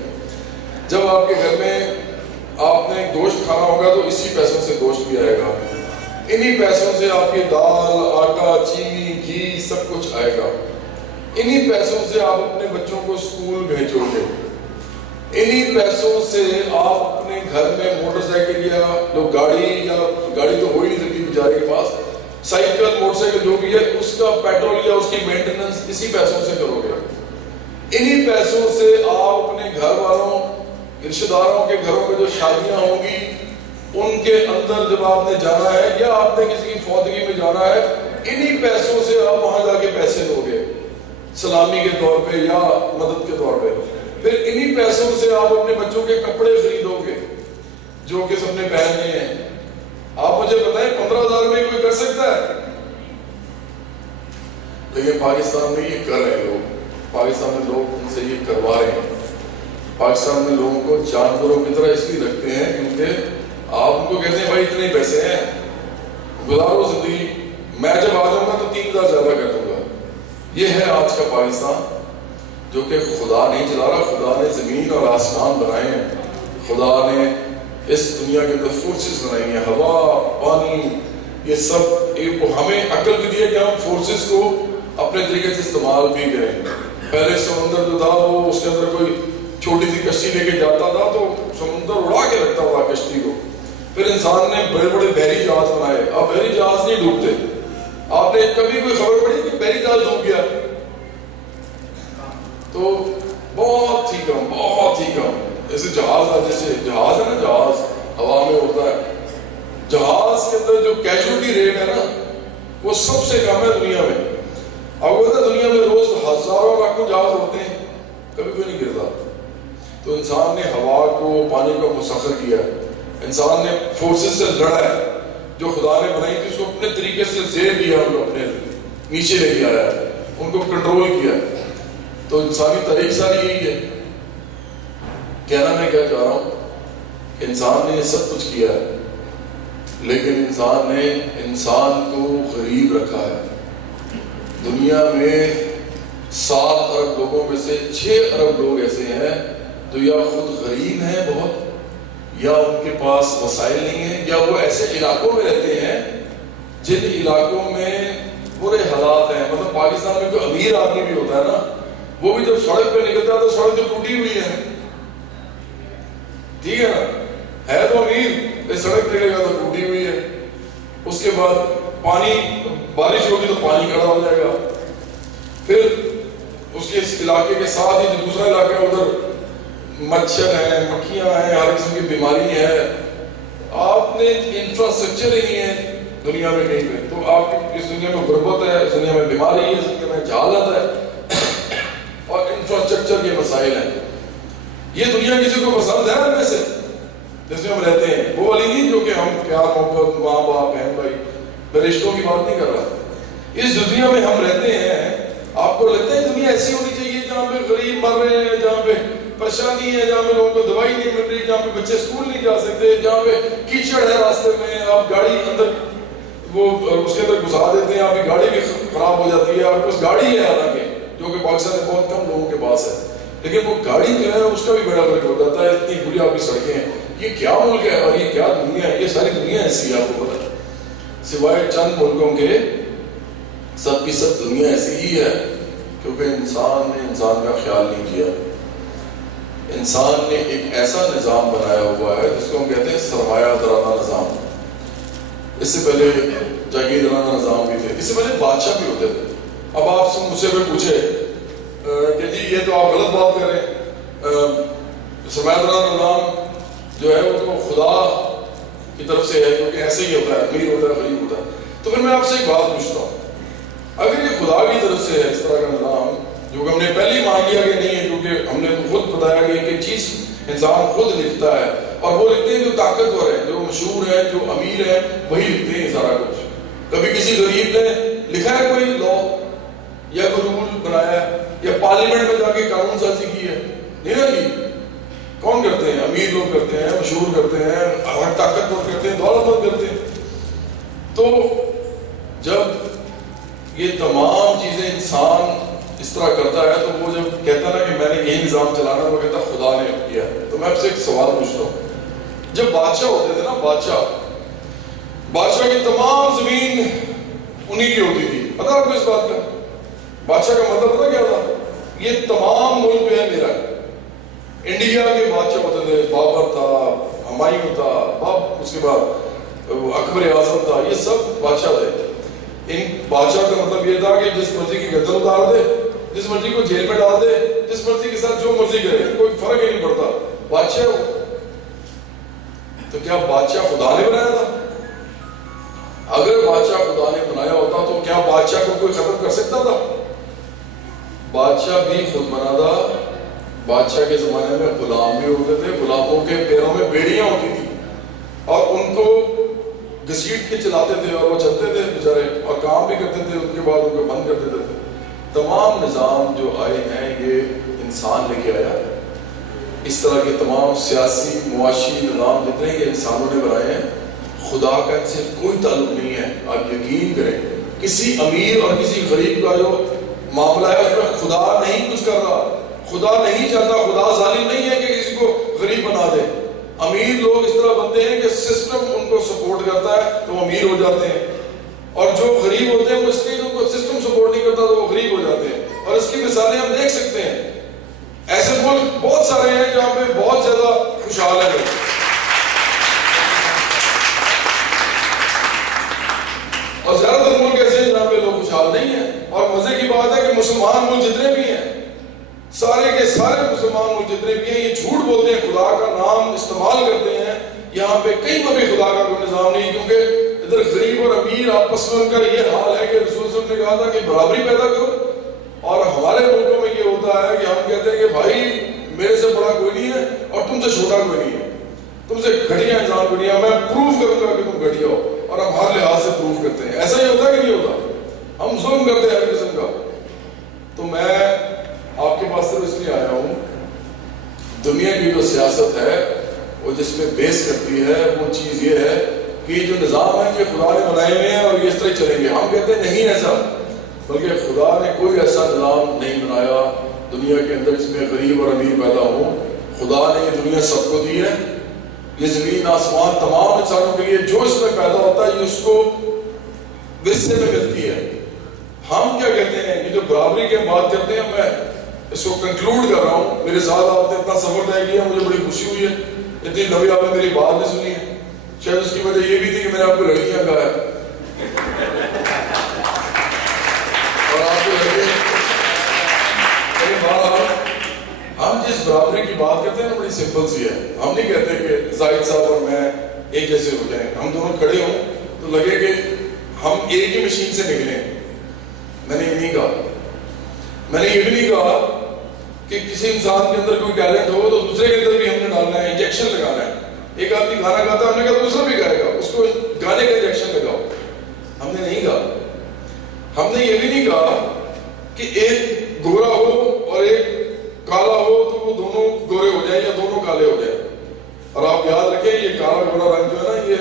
جب آپ کے گھر میں آپ نے گوشت کھانا ہوگا تو اسی پیسوں سے گوشت بھی آئے گا، انہی پیسوں سے آپ کی دال، آٹا، چینی، گھی سب کچھ آئے گا، انہی پیسوں سے آپ اپنے بچوں کو اسکول بھیجو گے، انہی پیسوں سے آپ اپنے گھر میں موٹر سائیکل یا گاڑی تو ہو ہی نہیں سکتی بیچارے کے پاس، سائیکل، موٹر سائیکل جو بھی ہے اس کا پیٹرول یا اس کی مینٹیننس اسی پیسوں سے کرو گے۔ انہی پیسوں سے آپ اپنے گھر والوں، رشتہ داروں کے گھروں میں جو شادیاں ہوں گی ان کے اندر جب آپ نے جانا ہے یا آپ نے کسی کی فوتگی میں جانا ہے، انہی پیسوں سے آپ وہاں جا کے پیسے دو گے سلامی کے طور پہ یا مدد کے طور پہ۔ پھر انہی پیسوں سے آپ اپنے بچوں کے کپڑے خریدو گے جو کہ سب نے پہننے ہیں۔ آپ مجھے بتائیں 15,000 میں کوئی کر سکتا ہے؟ لیکن پاکستان میں یہ کر رہے ہیں لوگ، پاکستان میں لوگ ان سے یہ کروا رہے ہیں۔ پاکستان میں لوگوں کو جانوروں کی طرح اس لیے رکھتے ہیں کیونکہ آپ ان کو کہتے ہیں بھائی اتنے پیسے ہیں، گزارو زندگی، میں جب آ جاؤں گا تو 3,000 زیادہ کر دوں گا۔ یہ ہے آج کا پاکستان، جو کہ خدا نہیں چلا رہا، خدا نے زمین اور آسمان بنائے ہیں، خدا نے اس دنیا کے اندر فورسز بنائی ہیں، ہوا، پانی، یہ سب ہمیں عقل بھی دی ہے کہ ہم فورسز کو اپنے طریقے سے استعمال بھی کریں۔ پہلے سمندر جو تھا وہ اس کے اندر کوئی چھوٹی سی کشتی لے کے جاتا تھا تو سمندر اڑا کے رکھتا تھا کشتی کو، پھر انسان نے بڑے بڑے بحری جہاز بنائے، اب بحری جہاز نہیں ڈوبتے۔ آپ نے کبھی کوئی خبر پڑھی کہ بحری جہاز ڈوب گیا؟ تو بہت ہی کم ایسے جیسے جہاز ہے نا، جہاز ہوا میں اڑتا ہے، جہاز کے اندر جو کیجوٹی ریٹ ہے نا وہ سب سے کم ہے دنیا میں۔ اب دنیا میں روز ہزاروں لاکھوں جہاز اڑتے ہیں، کبھی کوئی نہیں گرتا۔ تو انسان نے ہوا کو، پانی کو مسخر کیا ہے، انسان نے فورسز سے لڑا ہے جو خدا نے بنائی تھی، اس کو اپنے طریقے سے زیر دیا، ان کو اپنے نیچے لے کے آیا ہے، ان کو کنٹرول کیا ہے۔ تو انسانی تاریخ ساری یہی ہے۔ کہنا میں کیا چاہ رہا ہوں کہ انسان نے یہ سب کچھ کیا ہے، لیکن انسان نے انسان کو غریب رکھا ہے۔ دنیا میں 7 ارب لوگوں میں سے 6 ارب لوگ ایسے ہیں جو یا خود غریب ہیں بہت، یا ان کے پاس وسائل نہیں ہیں، یا وہ ایسے علاقوں میں رہتے ہیں جن علاقوں میں برے حالات ہیں۔ مطلب پاکستان میں کوئی امیر آدمی بھی ہوتا ہے نا، وہ بھی جب سڑک پہ نکلتا ہے تو سڑک تو ٹوٹی ہوئی ہے، بعد پانی، بارش ہوگی تو پانی کھڑا ہو جائے گا، پھر اس کے علاقے کے ساتھ ہی جو دوسرا علاقہ ہے ادھر مچھر ہیں، مکھیاں ہیں، ہر قسم کی بیماری ہے. آپ نے انفراسٹرکچر ہی نہیں ہے دنیا میں کہیں پہ، تو آپ اس دنیا میں غربت ہے، اس دنیا میں بیماری ہے، اس دنیا میں جہالت ہے اور انفراسٹرکچر کے مسائل ہیں. یہ دنیا کسی کو پسند ہے ان میں سے جس میں ہم رہتے ہیں؟ وہ والی نہیں جو کہ ہم پیار محبت، ماں باپ، بہن بھائی، میں رشتوں کی بات نہیں کر رہا. اس دنیا میں ہم رہتے ہیں. آپ کو لگتا ہے دنیا ایسی ہونی چاہیے جہاں پہ غریب مر رہے ہیں، جہاں پہ پریشانی ہے، جہاں پہ لوگوں کو دوائی نہیں مل رہی، جہاں پہ بچے اسکول نہیں جا سکتے، جہاں پہ کیچڑ ہے راستے میں، آپ گاڑی اندر وہ اس کے اندر گھسا دیتے ہیں، آپ کی گاڑی بھی خراب ہو جاتی ہے. آپ کے پاس گاڑی ہے حالانکہ، جو کہ پاکستان میں بہت کم لوگوں کے پاس ہے، لیکن وہ گاڑی جو ہے اس کا بھی بڑا فرق ہو جاتا ہے. اتنی بری آپ کی سڑکیں ہیں. یہ کیا ملک ہے اور یہ کیا دنیا ہے؟ یہ ساری دنیا ایسی ہے، آپ کو پتا ہے. سوائے چند ملکوں کے سب کی سب دنیا ایسی ہی ہے، کیونکہ انسان نے انسان کا خیال نہیں کیا. انسان نے ایک ایسا نظام بنایا ہوا ہے جس کو ہم کہتے ہیں سرمایہ دارانہ نظام. اس سے پہلے جاگیردارانہ نظام بھی تھے، اس سے پہلے بادشاہ بھی ہوتے تھے. اب آپ سے مجھ سے بھی پوچھے کہ جی یہ تو آپ غلط بات کر رہے ہیں، سرمایہ دارانہ نظام جو ہے وہ تو خدا کی طرف سے ہے، کیونکہ ایسے ہی ہوتا ہے، امیر ہوتا ہے، غریب ہوتا ہے. تو پھر میں آپ سے ایک بات پوچھتا ہوں، اگر یہ خدا کی طرف سے ہے اس طرح کا نظام، جو کہ ہم نے پہلے ہی مان لیا کہ نہیں ہے، کیونکہ ہم نے تو خود بتایا کہ ایک چیز انسان خود لکھتا ہے، اور وہ لکھتے ہیں جو طاقتور ہے، جو مشہور ہے، جو امیر ہے، وہی لکھتے ہیں سارا کچھ. کبھی کسی غریب نے لکھا ہے کوئی لا یا کوئی رول بنایا ہے یا پارلیمنٹ میں جا کے قانون سازی کی ہے؟ نہیں نا جی. کون کرتے ہیں؟ امیر لوگ کرتے ہیں، مشہور کرتے ہیں، طاقتور کرتے ہیں، دولت مند کرتے ہیں. تو جب یہ تمام چیزیں انسان اس طرح کرتا ہے، تو وہ جب کہتا ہے نا کہ میں نے یہی نظام چلانا، وہ کہتا ہے خدا نے کیا. تو میں آپ سے ایک سوال پوچھتا ہوں، جب بادشاہ ہوتے تھے نا، بادشاہ کی تمام زمین انہی کی ہوتی تھی، پتا آپ کو اس بات کا؟ بادشاہ کا مطلب پتا کیا تھا؟ یہ تمام ملک جو ہے میرا. انڈیا کے بادشاہ ہوتے تھے، بابر تھا، ہمایوں تھا، اس کے بعد اکبر اعظم تھا، یہ سب بادشاہ تھے. ان بادشاہ کا مطلب یہ تھا کہ جس مرضی کی گردن اتار دے، جس مرضی کو جیل میں ڈال دے، جس مرضی کے ساتھ جو مرضی کرے، کوئی فرق ہی نہیں پڑتا، بادشاہ ہو. تو کیا بادشاہ خدا نے بنایا تھا؟ اگر بادشاہ خدا نے بنایا ہوتا تو کیا بادشاہ کو کوئی ختم کر سکتا تھا؟ بادشاہ بھی خود بنا تھا. بادشاہ کے زمانے میں غلام بھی ہوتے تھے، غلاموں کے پیروں میں بیڑیاں ہوتی تھی اور ان کو گھسیٹ کے چلاتے تھے اور وہ چلتے تھے بیچارے، اور کام بھی کرتے تھے، ان کے بعد ان کو بند کر دیتے تھے. تمام نظام جو آئے ہیں یہ انسان لے کے آیا. اس طرح کے تمام سیاسی معاشی نظام جتنے یہ انسانوں نے بنائے ہیں، خدا کا ان سے کوئی تعلق نہیں ہے. آپ یقین کریں، کسی امیر اور کسی غریب کا جو معاملہ ہے اس میں خدا نہیں کچھ کر رہا. خدا نہیں چاہتا، خدا ظالم نہیں ہے کہ کسی کو غریب بنا دے. امیر لوگ اس طرح بنتے ہیں کہ سسٹم ان کو سپورٹ کرتا ہے تو وہ امیر ہو جاتے ہیں، اور جو غریب ہوتے ہیں وہ اس لیے ان کو سسٹم سپورٹ نہیں کرتا تو وہ غریب ہو جاتے ہیں. اور اس کی مثالیں ہم دیکھ سکتے ہیں. ایسے ملک بہت سارے ہیں جہاں پہ بہت زیادہ خوشحال ہے، اور زیادہ تر ملک ایسے ہیں جہاں پہ لوگ خوشحال نہیں ہیں. اور مزے کی بات ہے کہ مسلمان ملک جتنے بھی ہیں، سارے کے سارے مسلمان ملک جتنے بھی ہیں، یہ جھوٹ بولتے ہیں، خدا کا نام استعمال کرتے ہیں. یہاں پہ کہیں پر بھی خدا کا کوئی نظام نہیں، کیونکہ ادھر غریب اور امیر آپس میں ان کا یہ حال ہے کہ رسول صلی اللہ علیہ وسلم نے کہا تھا کہ برابری پیدا کرو. اور ہمارے ملکوں میں یہ ہوتا ہے کہ ہم کہتے ہیں کہ بھائی میرے سے بڑا کوئی نہیں ہے اور تم سے چھوٹا کوئی نہیں ہے، تم سے گھٹیا انسان کوئی نہیں ہے، میں پروف کروں گا کہ تم گھٹیا ہو، اور ہم ہر لحاظ سے پروف کرتے ہیں. ایسا ہی ہوتا ہے کہ نہیں ہوتا؟ ہم ظلم کرتے ہیں ہر قسم کا. تو میں آپ کے پاس صرف اس لیے آیا ہوں، دنیا کی جو سیاست ہے وہ جس میں بیس کرتی ہے وہ چیز یہ ہے کہ یہ جو نظام ہے کہ خدا نے بنائے ہوئے ہیں اور یہ اس طرح چلیں گے. ہم کہتے ہیں نہیں ایسا، بلکہ خدا نے کوئی ایسا نظام نہیں بنایا دنیا کے اندر جس میں غریب اور امیر پیدا ہوں. خدا نے یہ دنیا سب کو دی ہے، یہ زمین آسمان تمام انسانوں کے لیے، جو اس میں پیدا ہوتا ہے یہ اس کو ورثے میں ملتی ہے. ہم کیا کہتے ہیں کہ جو برابری کی بات کرتے ہیں، میں اس کو کنکلوڈ کر رہا ہوں. میرے ساتھ آپ نے اتنا سفر طے کیا، مجھے بڑی خوشی ہوئی ہے. اتنی لمبی آپ نے میری بات نہیں سنی ہے، شاید اس کی وجہ یہ بھی تھی کہ میں نے آپ کو لڑکیاں کہا ہے اور آپ کو لگے ہم جس برابری کی بات کرتے ہیں نا بڑی سمپل سی ہے. ہم نہیں کہتے کہ زاہد صاحب اور میں ایک جیسے ہو جائیں. ہم دونوں کھڑے ہوں تو لگے کہ ہم ایک ہی مشین سے نکلے. میں نے یہ نہیں کہا. میں نے یہ بھی نہیں کہا کہ کسی انسان کے اندر کوئی ٹیلنٹ ہو تو دوسرے کے اندر بھی ہم نے ڈالنا ہے, انجیکشن لگانا ہے. ایک آدمی گانا گاتا ہے, ہم نے کہا دوسرا بھی گائے گا, اس کو گانے کا انجیکشن لگاؤ. ہم نے نہیں کہا. ہم نے یہ بھی نہیں کہا کہ ایک گورا ہو اور ایک کالا ہو تو وہ دونوں گورے ہو جائیں یا دونوں کالے ہو جائیں. اور آپ یاد رکھیں یہ کالا گورا رنگ جو ہے نا, یہ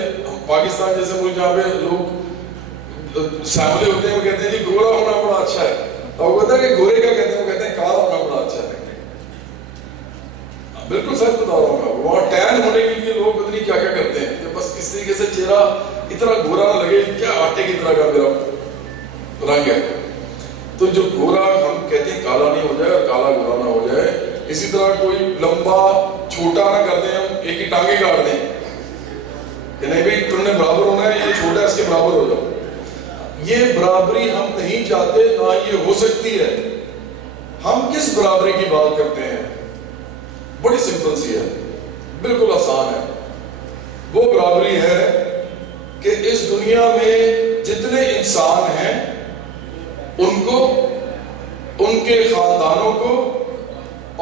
پاکستان جیسے ملک جہاں پہ لوگ سامنے ہوتے ہیں وہ کہتے ہیں جی گورا ہونا بڑا اچھا ہے, اور وہ کہتا ہے کہ گورے کا کہتے ہیں, وہ کہتے ہیں کالا ہونا بڑا اچھا ہے. بالکل سچ بتا رہا ہوں میں. وہاں ٹین ہونے کے لیے لوگ پتہ نہیں کیا کیا کرتے ہیں کہ بس کس طریقے سے چہرہ اتنا گورا نہ لگے, کیا آٹے کی طرح کا میرا رنگ ہے. تو جو گورا ہم کہتے ہیں کالا نہیں ہو جائے اور کالا گورا نہ ہو جائے. اسی طرح کوئی لمبا چھوٹا نہ کر دیں, ہم ایک ہی ٹانگے کاٹ دیں کہ نہیں بھائی تم نے برابر ہونا ہے, یہ چھوٹا ہے اس کے برابر ہو جاؤ. یہ برابری ہم نہیں چاہتے, نہ یہ ہو سکتی ہے. ہم کس برابری کی بات کرتے ہیں؟ بڑی سمپل سی ہے, بالکل آسان ہے. وہ برابری ہے کہ اس دنیا میں جتنے انسان ہیں ان کو, ان کے خاندانوں کو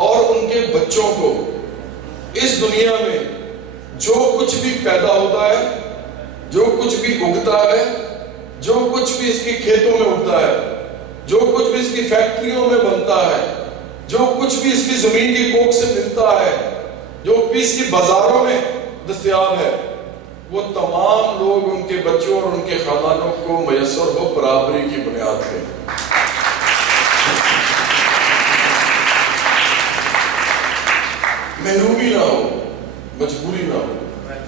اور ان کے بچوں کو اس دنیا میں جو کچھ بھی پیدا ہوتا ہے, جو کچھ بھی اگتا ہے, جو کچھ بھی اس کے کھیتوں میں اگتا ہے, جو کچھ بھی اس کی فیکٹریوں میں بنتا ہے, جو کچھ بھی اس کی زمین کی کوکھ سے ملتا ہے, جو بھی اس کی بازاروں میں دستیاب ہے, وہ تمام لوگ ان کے بچوں اور ان کے خاندانوں کو میسر ہو برابری کی بنیاد پہ. محرومی نہ ہو, مجبوری نہ ہو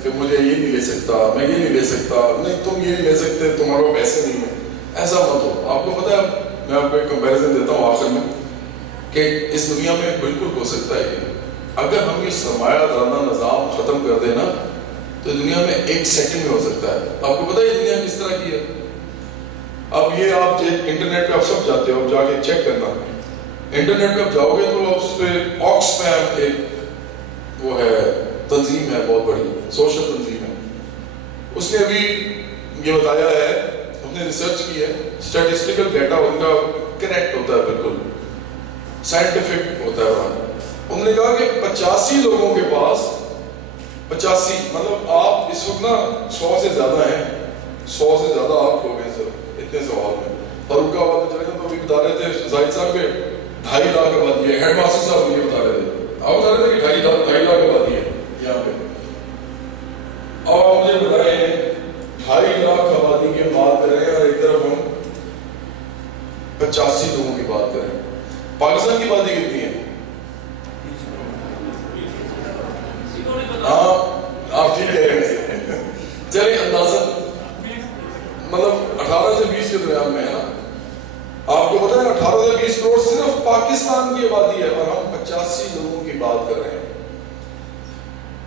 کہ مجھے یہ نہیں لے سکتا, میں یہ نہیں لے سکتا, نہیں تم یہ نہیں لے سکتے, تمہارے پیسے نہیں ہیں, ایسا مت ہو. آپ کو پتا ہے, میں آپ کو ایک کمپیریزن دیتا ہوں آخر میں, کہ اس دنیا میں بالکل ہو سکتا ہے کہ اگر ہم یہ سرمایہ دارانہ نظام ختم کر دیں نا تو دنیا میں ایک سیکنڈ میں ہو سکتا ہے. آپ کو پتا ہے یہ دنیا کس طرح کی ہے؟ اب یہ آپ انٹرنیٹ پہ آپ سب جاتے ہو, جا کے چیک کرنا. انٹرنیٹ پہ آپ جاؤ گے تو اس پہ آکسفیم ایک وہ ہے تنظیم ہے, بہت بڑی سوشل تنظیم ہے. اس نے ابھی یہ بتایا ہے, اس نے ریسرچ کی ہے, اسٹیٹسٹیکل ڈیٹا ان کا کریکٹ ہوتا ہے, بالکل سائنٹیفک ہوتا ہے. انہوں نے کہا کہ 85 لوگوں کے پاس, 85 مطلب آپ اس وقت نا 100 سے زیادہ ہیں, 100 سے زیادہ آپ لوگ ہیں سر اتنے سوال میں. اور ان کا آواز چلے گا تو ابھی بتا رہے تھے زاہد صاحب کے 2.5 لاکھ آبادی ہے. ہیڈ ماسٹر صاحب یہ بتا رہے تھے, آپ بتا رہے تھے کہ 2.5 لاکھ آبادی ہے یہاں پہ. اور آپ مجھے بتائیں 2.5 لاکھ آبادی کی بات کر رہے ہیں اور ایک طرف ہم 85 لوگوں کی بات کریں. پاکستان کی آبادی کتنی ہے؟ ہاں آپ ٹھیک کہہ رہے ہیں, چلیں اندازہ مطلب 18 سے 20 کے درمیان میں ہے نا. آپ کو پتا ہے 18 سے 20 کروڑ صرف پاکستان کی آبادی ہے, اور ہم 85 لوگوں کی بات کر رہے ہیں.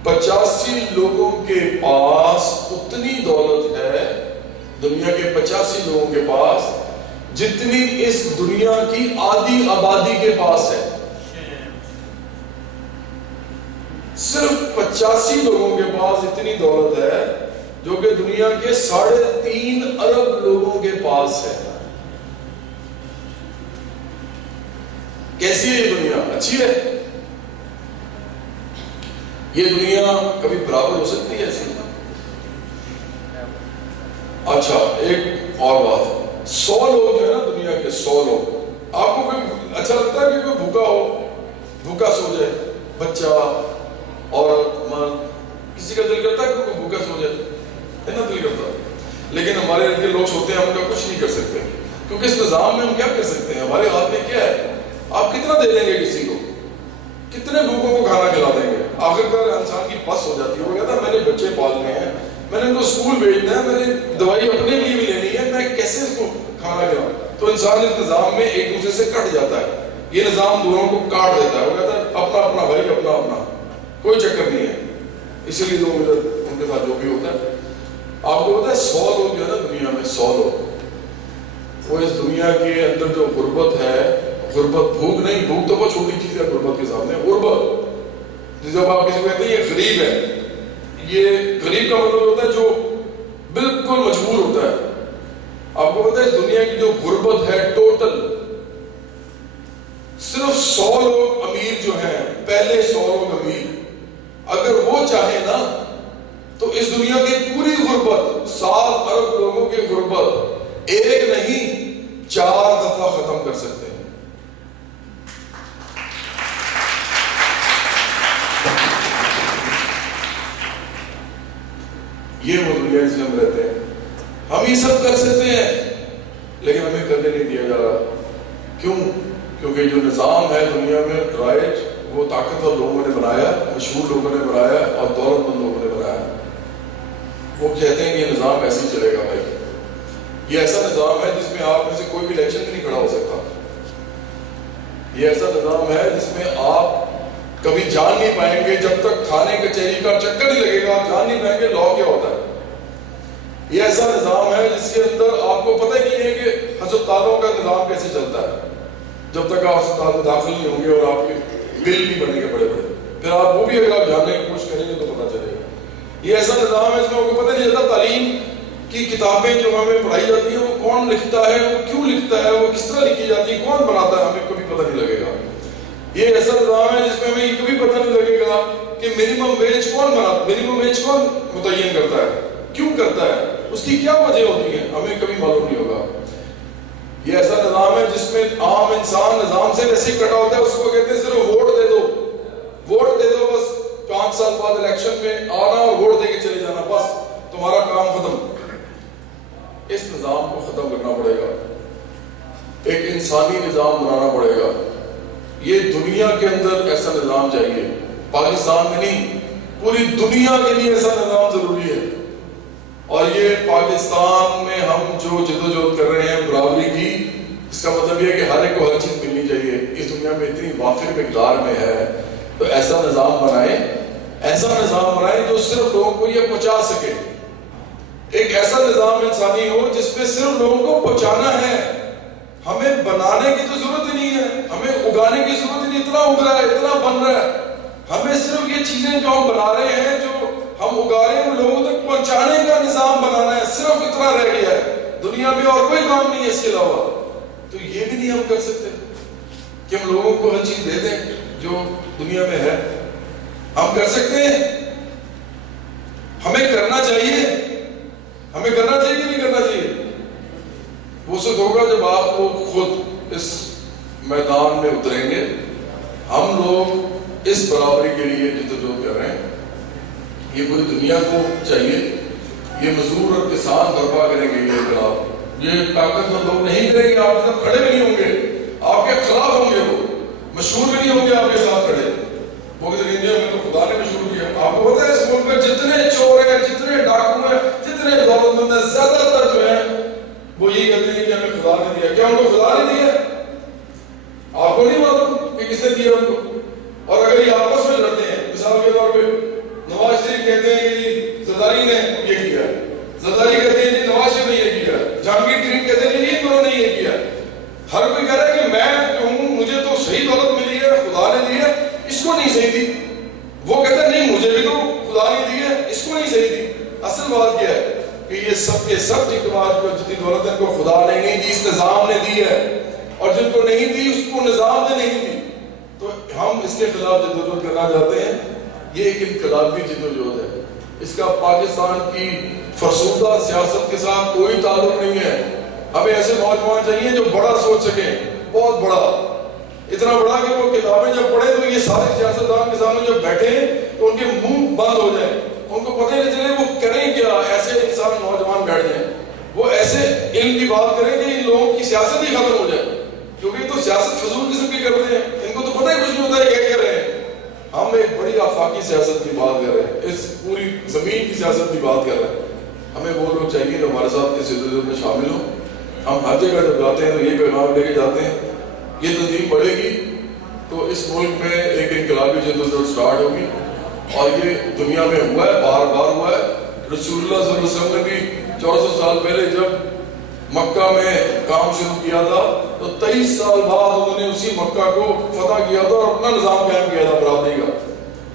85 لوگوں کے پاس اتنی دولت ہے, دنیا کے 85 لوگوں کے پاس جتنی اس دنیا کی آدھی آبادی کے پاس ہے. صرف 85 لوگوں کے پاس اتنی دولت ہے جو کہ دنیا کے 3.5 ارب لوگوں کے پاس ہے. کیسی ہے یہ دنیا؟ اچھی ہے یہ دنیا؟ کبھی برابر ہو سکتی ہے ایسی؟ اچھا ایک اور بات, 100 لوگ جو ہے نا دنیا کے 100 لوگ, آپ کو کوئی اچھا لگتا ہے کہ کوئی بھوکا ہو, بھوکا سو جائے, بچہ عورت مرد, کسی کا دل کرتا ہے کہ کوئی بھوکا سو جائے؟ ہے نا دل کرتا. لیکن ہمارے ان کے لوگ سوتے ہیں, ہم ان کا کچھ نہیں کر سکتے کیونکہ اس نظام میں ہم کیا کر سکتے ہیں؟ ہمارے ہاتھ میں کیا ہے؟ آپ کتنا دے دیں گے کسی کو, کتنے بھوکوں کو کھانا کھلا دیں گے؟ آخرکار انسان کی بس ہو جاتی ہے, وہ کہتا ہے میں نے بچے پالنے ہیں, میں نے ان کو اسکول بھیجنا ہے, میں نے دوائی اپنے لیے بھی لینی ہے, میں کیسے اس کو کھانا کھلاؤں؟ تو انسان اس نظام میں ایک دوسرے سے کٹ جاتا ہے. یہ نظام دونوں کو کاٹ دیتا ہے, وہ کہتا ہے اپنا اپنا بھائی, اپنا اپنا, کوئی چکر نہیں ہے. اسی لیے ان کے ساتھ جو بھی ہوتا ہے. آپ کو پتا ہے 100 لوگ جو ہے نا دنیا میں 100 لوگ، وہ اس دنیا کے اندر جو غربت ہے، غربت بھوک نہیں، بھوک تو بہت چھوٹی چیز ہے غربت کے سامنے، غربت جب آپ کسی کو کہتے ہیں یہ غریب ہے، یہ غریب کا مطلب ہوتا ہے جو بالکل مجبور ہوتا ہے. آپ کو پتا ہے اس دنیا کی جو غربت ہے ٹوٹل صرف 100 لوگ امیر جو ہیں، پہلے 100 لوگ امیر، اگر وہ چاہیں نا تو اس دنیا کی پوری غربت، 7 ارب لوگوں کی غربت ایک نہیں 4 دفعہ ختم کر سکتے ہیں. یہ وہ دنیا جس میں ہم رہتے ہیں. ہم یہ سب کر سکتے ہیں لیکن ہمیں کرنے نہیں دیا جا رہا. کیوں؟ کیونکہ جو نظام ہے دنیا میں رائج، وہ طاقتور لوگوں نے بنایا، مشہور لوگوں نے بنایا اور دولت مند لوگوں نے بنایا. وہ کہتے ہیں کہ یہ نظام ایسے ہی چلے گا. بھائی یہ ایسا نظام ہے جس میں آپ میں سے کوئی بھی الیکشن نہیں کھڑا ہو سکتا. یہ ایسا نظام ہے جس میں آپ کبھی جان نہیں پائیں گے، جب تک تھانے کچہری کا چکر نہیں لگے گا آپ جان نہیں پائیں گے لا کیا ہوتا ہے. یہ ایسا نظام ہے جس کے اندر آپ کو پتہ نہیں ہے کہ ہسپتالوں کا نظام کیسے چلتا ہے. جب تک آپ ہسپتال میں داخل نہیں ہوں گے اور آپ کے بل نہیں بنے گے بڑے بڑے، پھر آپ وہ بھی اگر آپ جاننے کی کوشش کریں گے تو پتہ چلے گا. یہ ایسا نظام ہے جس میں آپ کو پتہ نہیں چلتا تعلیم کی کتابیں جو ہمیں پڑھائی جاتی ہیں وہ کون لکھتا ہے، وہ کیوں لکھتا ہے، وہ کس طرح لکھی جاتی ہے، کون بناتا ہے، ہمیں کبھی پتہ نہیں لگے گا. یہ ایسا نظام ہے جس میں ہمیں یہ کبھی پتہ نہیں لگے گا کہ منیمم ویج کون بناتا، منیمم ویج کون متعین کرتا ہے، کیوں کرتا ہے، اس کی کیا وجہ ہوتی ہے، ہمیں کبھی معلوم نہیں ہوگا. یہ ایسا نظام ہے جس میں عام انسان نظام سے ویسے ہی کٹا ہوتا ہے. اس کو کہتے ہیں صرف ووٹ دے دو، ووٹ دے دو، بس 5 سال بعد الیکشن میں آنا اور ووٹ دے کے چلے جانا، بس تمہارا کام ختم. اس نظام کو ختم کرنا پڑے گا، ایک انسانی نظام بنانا پڑے گا. یہ دنیا کے اندر ایسا نظام چاہیے، پاکستان میں نہیں، پوری دنیا کے لیے ایسا نظام ضروری ہے. اور یہ پاکستان میں ہم جو جدوجہد کر رہے ہیں برابری کی، اس کا مطلب یہ ہے کہ ہر ایک کو ہر چیز ملنی چاہیے. اس دنیا میں اتنی وافر مقدار میں ہے تو ایسا نظام بنائیں، ایسا نظام بنائیں جو صرف لوگوں کو یہ پہنچا سکے. ایک ایسا نظام انسانی ہو جس میں صرف لوگوں کو پہنچانا ہے، ہمیں بنانے کی تو ضرورت ہی نہیں ہے، ہمیں اگانے کی ضرورت ہی نہیں. اتنا اگ رہا ہے، اتنا بن رہا ہے. ہمیں صرف یہ چیزیں جو ہم بنا رہے ہیں، جو ہم اگا رہے ہیں، وہ لوگوں تک پہنچانے کا نظام بنانا ہے. صرف اتنا رہ گیا ہے، دنیا میں اور کوئی کام نہیں ہے اس کے علاوہ. تو یہ بھی نہیں ہم کر سکتے کہ ہم لوگوں کو ہر چیز دے دیں جو دنیا میں ہے. ہم کر سکتے ہیں، ہمیں کرنا چاہیے، ہمیں کرنا چاہیے کہ نہیں کرنا چاہیے. وہ صرف ہوگا جب آپ لوگ خود اس میدان میں اتریں گے. ہم لوگ اس برابری کے لیے جدوجہد کر رہے ہیں، یہ پوری دنیا کو چاہیے. یہ مزدور اور کسان برپا کریں گے یہ انقلاب. یہ طاقتور لوگ نہیں کریں گے، آپ کے ساتھ کھڑے بھی نہیں ہوں گے، آپ کے خلاف ہوں گے، وہ مشہور بھی نہیں ہوں گے آپ کے ساتھ کھڑے. وہ کہتے ہیں ہمیں تو خدا نے مشہور کیا. آپ کو پتا ہے اس ملک میں جتنے چور ہیں، جتنے ڈاکو ہیں، جتنے دولت مند ہیں، زیادہ تر جو ہیں وہ یہی کہتے ہیں کہ ہمیں خدا نے دیا. کیا ان کو خدا نے دیا؟ آپ کو نہیں معلوم کہ کس نے دیا ان کو. اور اگر یہ آپس میں لڑتے ہیں، مثال کے طور پہ نواز شریف کہتے ہیں کہ زرداری نے یہ کیا، زرداری کہتے ہیں کہ نواز شریف نے یہ کیا، جہانگیر ترین کہتے ہیں کہ انہوں نے یہ کیا. ہر کوئی کہہ رہا ہے کہ میں جو ہوں مجھے تو صحیح دولت ملی ہے، خدا نے دی ہے، اس کو نہیں صحیح دی. وہ کہتے ہیں نہیں مجھے بھی تو خدا نے دی ہے، اس کو نہیں صحیح دی. اصل بات کیا ہے کہ یہ سب کے سب اقتدار کو جتنی دولت ہے ان کو خدا نے نہیں دی، اس نظام نے دی ہے. اور جن کو نہیں دی اس کو نظام نے نہیں دی. تو ہم اس کے خلاف جدوجہد کرنا چاہتے ہیں. یہ ایک انقلابی جدوجہد ہے. اس کا پاکستان کی فرسودہ سیاست کے ساتھ کوئی تعلق نہیں ہے. ہمیں ایسے نوجوان چاہیے جو بڑا سوچ سکیں، بہت بڑا، اتنا بڑا کہ وہ کتابیں جب پڑھیں تو یہ سارے سیاستدان کے سامنے جب بیٹھیں تو ان کے منہ بند ہو جائیں، ان کو پتہ نہیں چلے وہ کریں کیا. ایسے انسان نوجوان بیٹھ جائیں، وہ ایسے علم کی بات کریں کہ ان لوگوں کی سیاست ہی ختم ہو جائے. کیونکہ تو سیاست فضول قسم کی کرتے ہیں، ان کو تو پتہ ہی کچھ نہیں ہوتا ہے کیا کر رہے ہیں. ہم ایک بڑی آفاقی سیاست کی بات کر رہے ہیں، اس پوری زمین کی سیاست کی بات کر رہے ہیں. ہمیں وہ لوگ چاہیے جو ہمارے ساتھ اس جدوجہد میں شامل ہوں. ہم ہر جگہ جب جاتے ہیں تو یہ پیغام لے کے جاتے ہیں. یہ تنظیم بڑھے گی تو اس ملک میں ایک انقلابی جدوجہد سٹارٹ ہوگی. اور یہ دنیا میں ہوا ہے، بار بار ہوا ہے. رسول اللہ صلی اللہ علیہ وسلم نے بھی 1400 سال پہلے جب مکہ میں کام شروع کیا تھا تو 23 سال بعد انہوں نے اسی مکہ کو فتح کیا تھا اور اپنا نظام قائم کیا تھا برابری کا،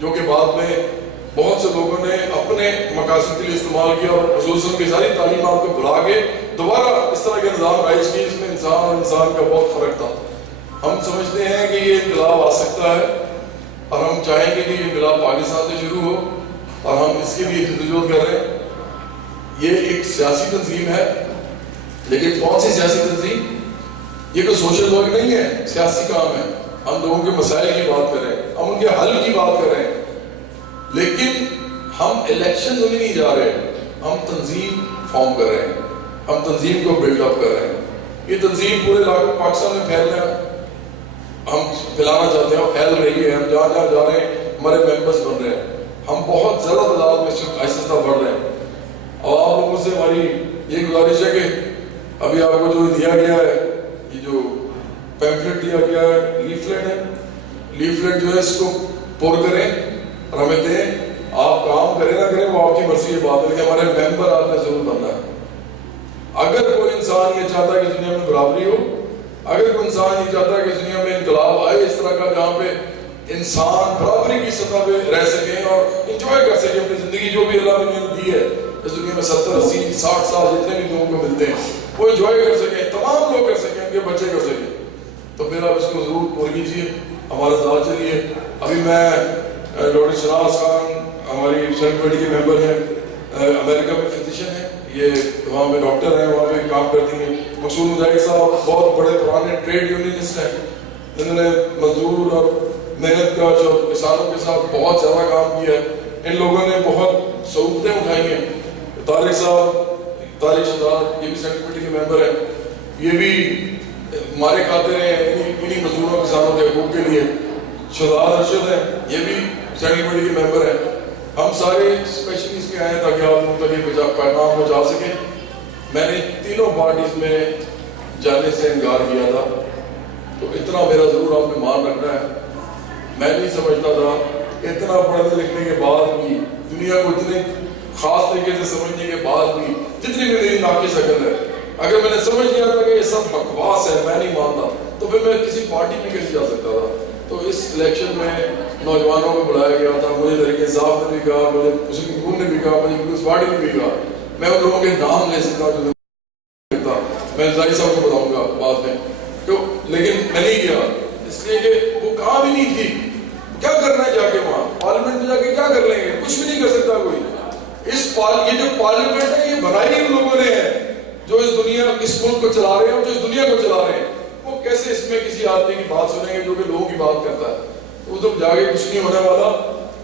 جو کہ بعد میں بہت سے لوگوں نے اپنے مقاصد کے لیے استعمال کیا اور رسول اللہ صلی اللہ علیہ وسلم کی ساری تعلیمات کو بھلا کے دوبارہ اس طرح کے نظام رائج کی، اس میں انسان اور انسان کا بہت فرق تھا۔ ہم سمجھتے ہیں کہ یہ انقلاب آ سکتا ہے اور ہم چاہیں گے کہ یہ انقلاب پاکستان سے شروع ہو اور ہم اس کے لیے جدوجہد کر رہے ہیں۔ یہ ایک سیاسی تنظیم ہے، لیکن کون سی سیاسی تنظیم؟ یہ کوئی سوشل ورک نہیں ہے، سیاسی کام ہے۔ ہم لوگوں کے مسائل کی بات کر رہے ہیں، ہم ان کے حل کی بات کر رہے ہیں، لیکن ہم الیکشن میں نہیں جا رہے، ہم تنظیم فارم کر رہے ہیں، ہم تنظیم کو بلڈ اپ کر رہے ہیں۔ یہ تنظیم پورے پاکستان میں پھیلنا ہم پھیلانا چاہتے ہیں اور پھیل رہی ہے۔ ہم جہاں جہاں جا رہے ہیں ہمارے ممبرس بن رہے ہیں، ہم بہت زیادہ تعداد میں آہستہ بڑھ رہے ہیں۔ اور آپ لوگوں سے ہماری یہ گزارش ہے کہ ابھی آپ کو جو دیا گیا ہے، یہ جو پیمفلیٹ دیا گیا ہے، لیفلیٹ ہے، لیفلیٹ جو ہے اس کو پر کریں اور ہمیں دیں۔ آپ کام کریں نہ کریں وہ آپ کی مرضی ہے، بات ہے، لیکن ہمارے ممبر آپ نے ضرور بننا ہے۔ اگر کوئی انسان یہ چاہتا ہے کہ دنیا میں برابری ہو، اگر کوئی انسان یہ چاہتا ہے کہ دنیا میں انقلاب آئے اس طرح کا جہاں پہ انسان برابری کی سطح پہ رہ سکیں اور انجوائے کر سکیں اپنی زندگی، جو بھی اللہ نے دی ہے اس دنیا میں 70 80 60 سال جتنے بھی لوگوں کو ملتے ہیں وہ انجوائے کر سکیں، تمام لوگ کر سکیں، ان کے بچے کر سکیں، تو پھر آپ اس کو ضرور پور کیجیے، ہمارے ساتھ چلیے۔ ابھی میں ڈاکٹر شناز خان ہماری سینٹ کمیٹی کے ممبر ہیں، امریکہ میں فزیشین ہیں، یہ وہاں پہ ڈاکٹر ہیں، وہاں پہ کام کرتی ہیں۔ مقصود مجاہد صاحب بہت بڑے پرانے ٹریڈ یونینسٹ ہیں، انہوں نے مزدور اور محنت کا جو کسانوں کے ساتھ بہت زیادہ کام کیا ہے، ان لوگوں نے بہت سہولتیں اٹھائی ہیں۔ طارق صاحب، طارق شہزاد، یہ بھی سینٹ کمیٹی کے ممبر ہیں، یہ بھی ہمارے قاتل ہیں انہی مزدوروں کسانوں کے حقوق کے لیے۔ شہزاد ارشد ہیں، یہ بھی سینٹ کمیٹی کے ممبر ہیں۔ ہم سارے اسپیشلی اس کے آئے ہیں تاکہ آپ لوگوں تک یہ پیغام پہنچا سکیں۔ میں نے تینوں پارٹیز میں جانے سے انکار کیا تھا، تو اتنا میرا ضرور آپ نے مان رکھنا ہے۔ میں نہیں سمجھتا تھا اتنا پڑھنے لکھنے کے بعد بھی، دنیا کو اتنے خاص طریقے سے سمجھنے کے بعد بھی، جتنی بھی میری ناقص عقل ہے، اگر میں نے سمجھ لیا تھا کہ یہ سب بکواس ہے، میں نہیں مانتا، تو پھر میں کسی پارٹی میں کیسے جا سکتا تھا؟ تو اس الیکشن میں نوجوانوں کو بلایا گیا تھا، مجھے تحریک انصاف نے بھی کہا، مجھے مسلم خون نے بھی کہا، مجھے پیپلز پارٹی نے بھی کہا، میں ان لوگوں کے نام لے سکتا جو میں زاہد صاحب کو بتاؤں گا بعد میں، تو لیکن میں نہیں گیا، اس لیے کہ وہ کہاں بھی نہیں تھی۔ کیا کرنا ہے جا کے وہاں پارلیمنٹ میں جا کے کیا کر لیں گے؟ کچھ بھی نہیں کر سکتا کوئی۔ یہ جو پارلیمنٹ ہے یہ بنائی ان لوگوں نے ہے جو اس دنیا اس ملک کو چلا رہے ہیں اور جو اس دنیا کو چلا رہے ہیں، وہ کیسے اس میں کسی آدمی کی بات سنیں گے جو کہ لوگوں کی بات کرتا ہے؟ تو ادھر جا کے کچھ نہیں ہونے والا،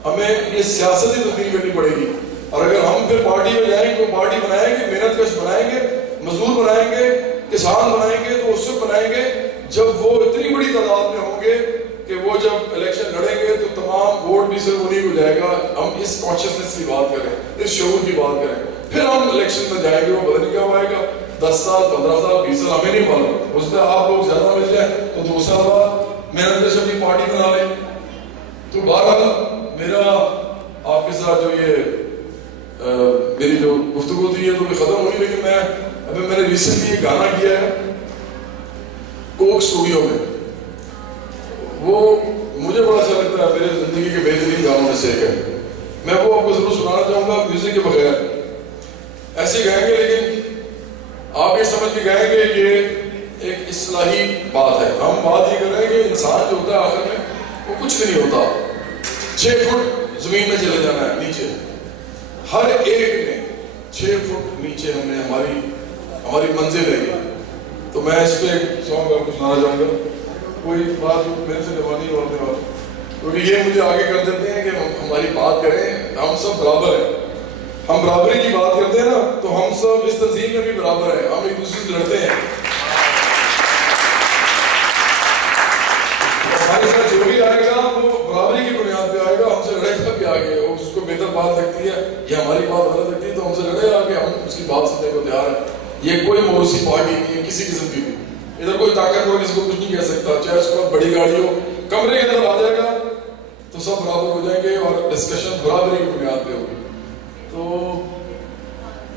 ہمیں یہ سیاست ہی تبدیل کرنی پڑے گی۔ اور اگر ہم پھر پارٹی میں جائیں گے، پارٹی بنائیں گے، محنت کش بنائیں گے، مزدور بنائیں گے، کسان بنائیں گے، تو اس وقت بنائیں گے جب وہ اتنی بڑی تعداد میں ہوں گے کہ وہ جب الیکشن لڑیں گے تو تمام ووٹ بھی صرف انہیں کو جائے گا۔ ہم اس کانشیسنس کی بات کریں، اس شعور کی بات کریں، پھر ہم الیکشن میں جائیں گے۔ وہ پتہ نہیں کیا آئے گا، 10 سال 15 سال 20 سال ہمیں نہیں معلوم، اس میں آپ لوگ زیادہ مل جائیں تو 2 سال بعد محنت سے اپنی پارٹی بنا لیں۔ تو بہرحال میرا آپ کے ساتھ جو یہ میری جو گفتگو تھی یہ تو ختم ہوئی، لیکن میں نے ریسنٹلی یہ گانا کیا ہے کوک اسٹوڈیو میں، وہ مجھے بڑا اچھا لگتا ہے، میرے زندگی کے بہترین گانوں میں سے ایک ہے۔ میں وہ آپ کو ضرور سنانا چاہوں گا میوزک کے بغیر، ایسے گائیں گے لیکن آپ یہ سمجھ کے گائیں گے کہ ایک اصلاحی بات ہے۔ ہم بات یہ کر رہے ہیں کہ انسان جو ہوتا ہے آخر میں وہ کچھ بھی نہیں ہوتا، 6 فٹ زمین میں چلے جانا ہے نیچے، ہر ایک نے 6 فٹ نیچے ہم نے ہماری منزل ہے۔ تو میں اس پہ ایک سانگ آپ کو سنانا چاہوں گا، کوئی بات میرے سے جوانی ہو اپنے بات، کیونکہ یہ مجھے آگے کر دیتے ہیں کہ ہماری بات کریں، ہم سب برابر ہیں۔ ہم برابری کی بات کرتے ہیں نا تو ہم سب اس تنظیم میں بھی برابر ہیں، ہم ایک دوسرے سے لڑتے ہیں۔ ہمارے ساتھ جو بھی آئے گا وہ برابری کی بنیاد پہ آئے گا، ہم سے لڑے گا بھی آگے، اس کو بہتر بات لگتی ہے یا ہماری بات غلط لگتی ہے تو ہم سے لڑے آگے، ہم اس کی بات سننے کو تیار ہیں۔ یہ کوئی موروثی پارٹی نہیں ہے کسی قسم کی بھی، ادھر کوئی طاقتور کسی کو کچھ نہیں کہہ سکتا، چاہے اس کو بڑی گاڑی ہو، کمرے کے اندر آ جائے گا تو سب برابر ہو جائیں گے اور ڈسکشن برابری کی بنیاد پہ ہوگی۔ تو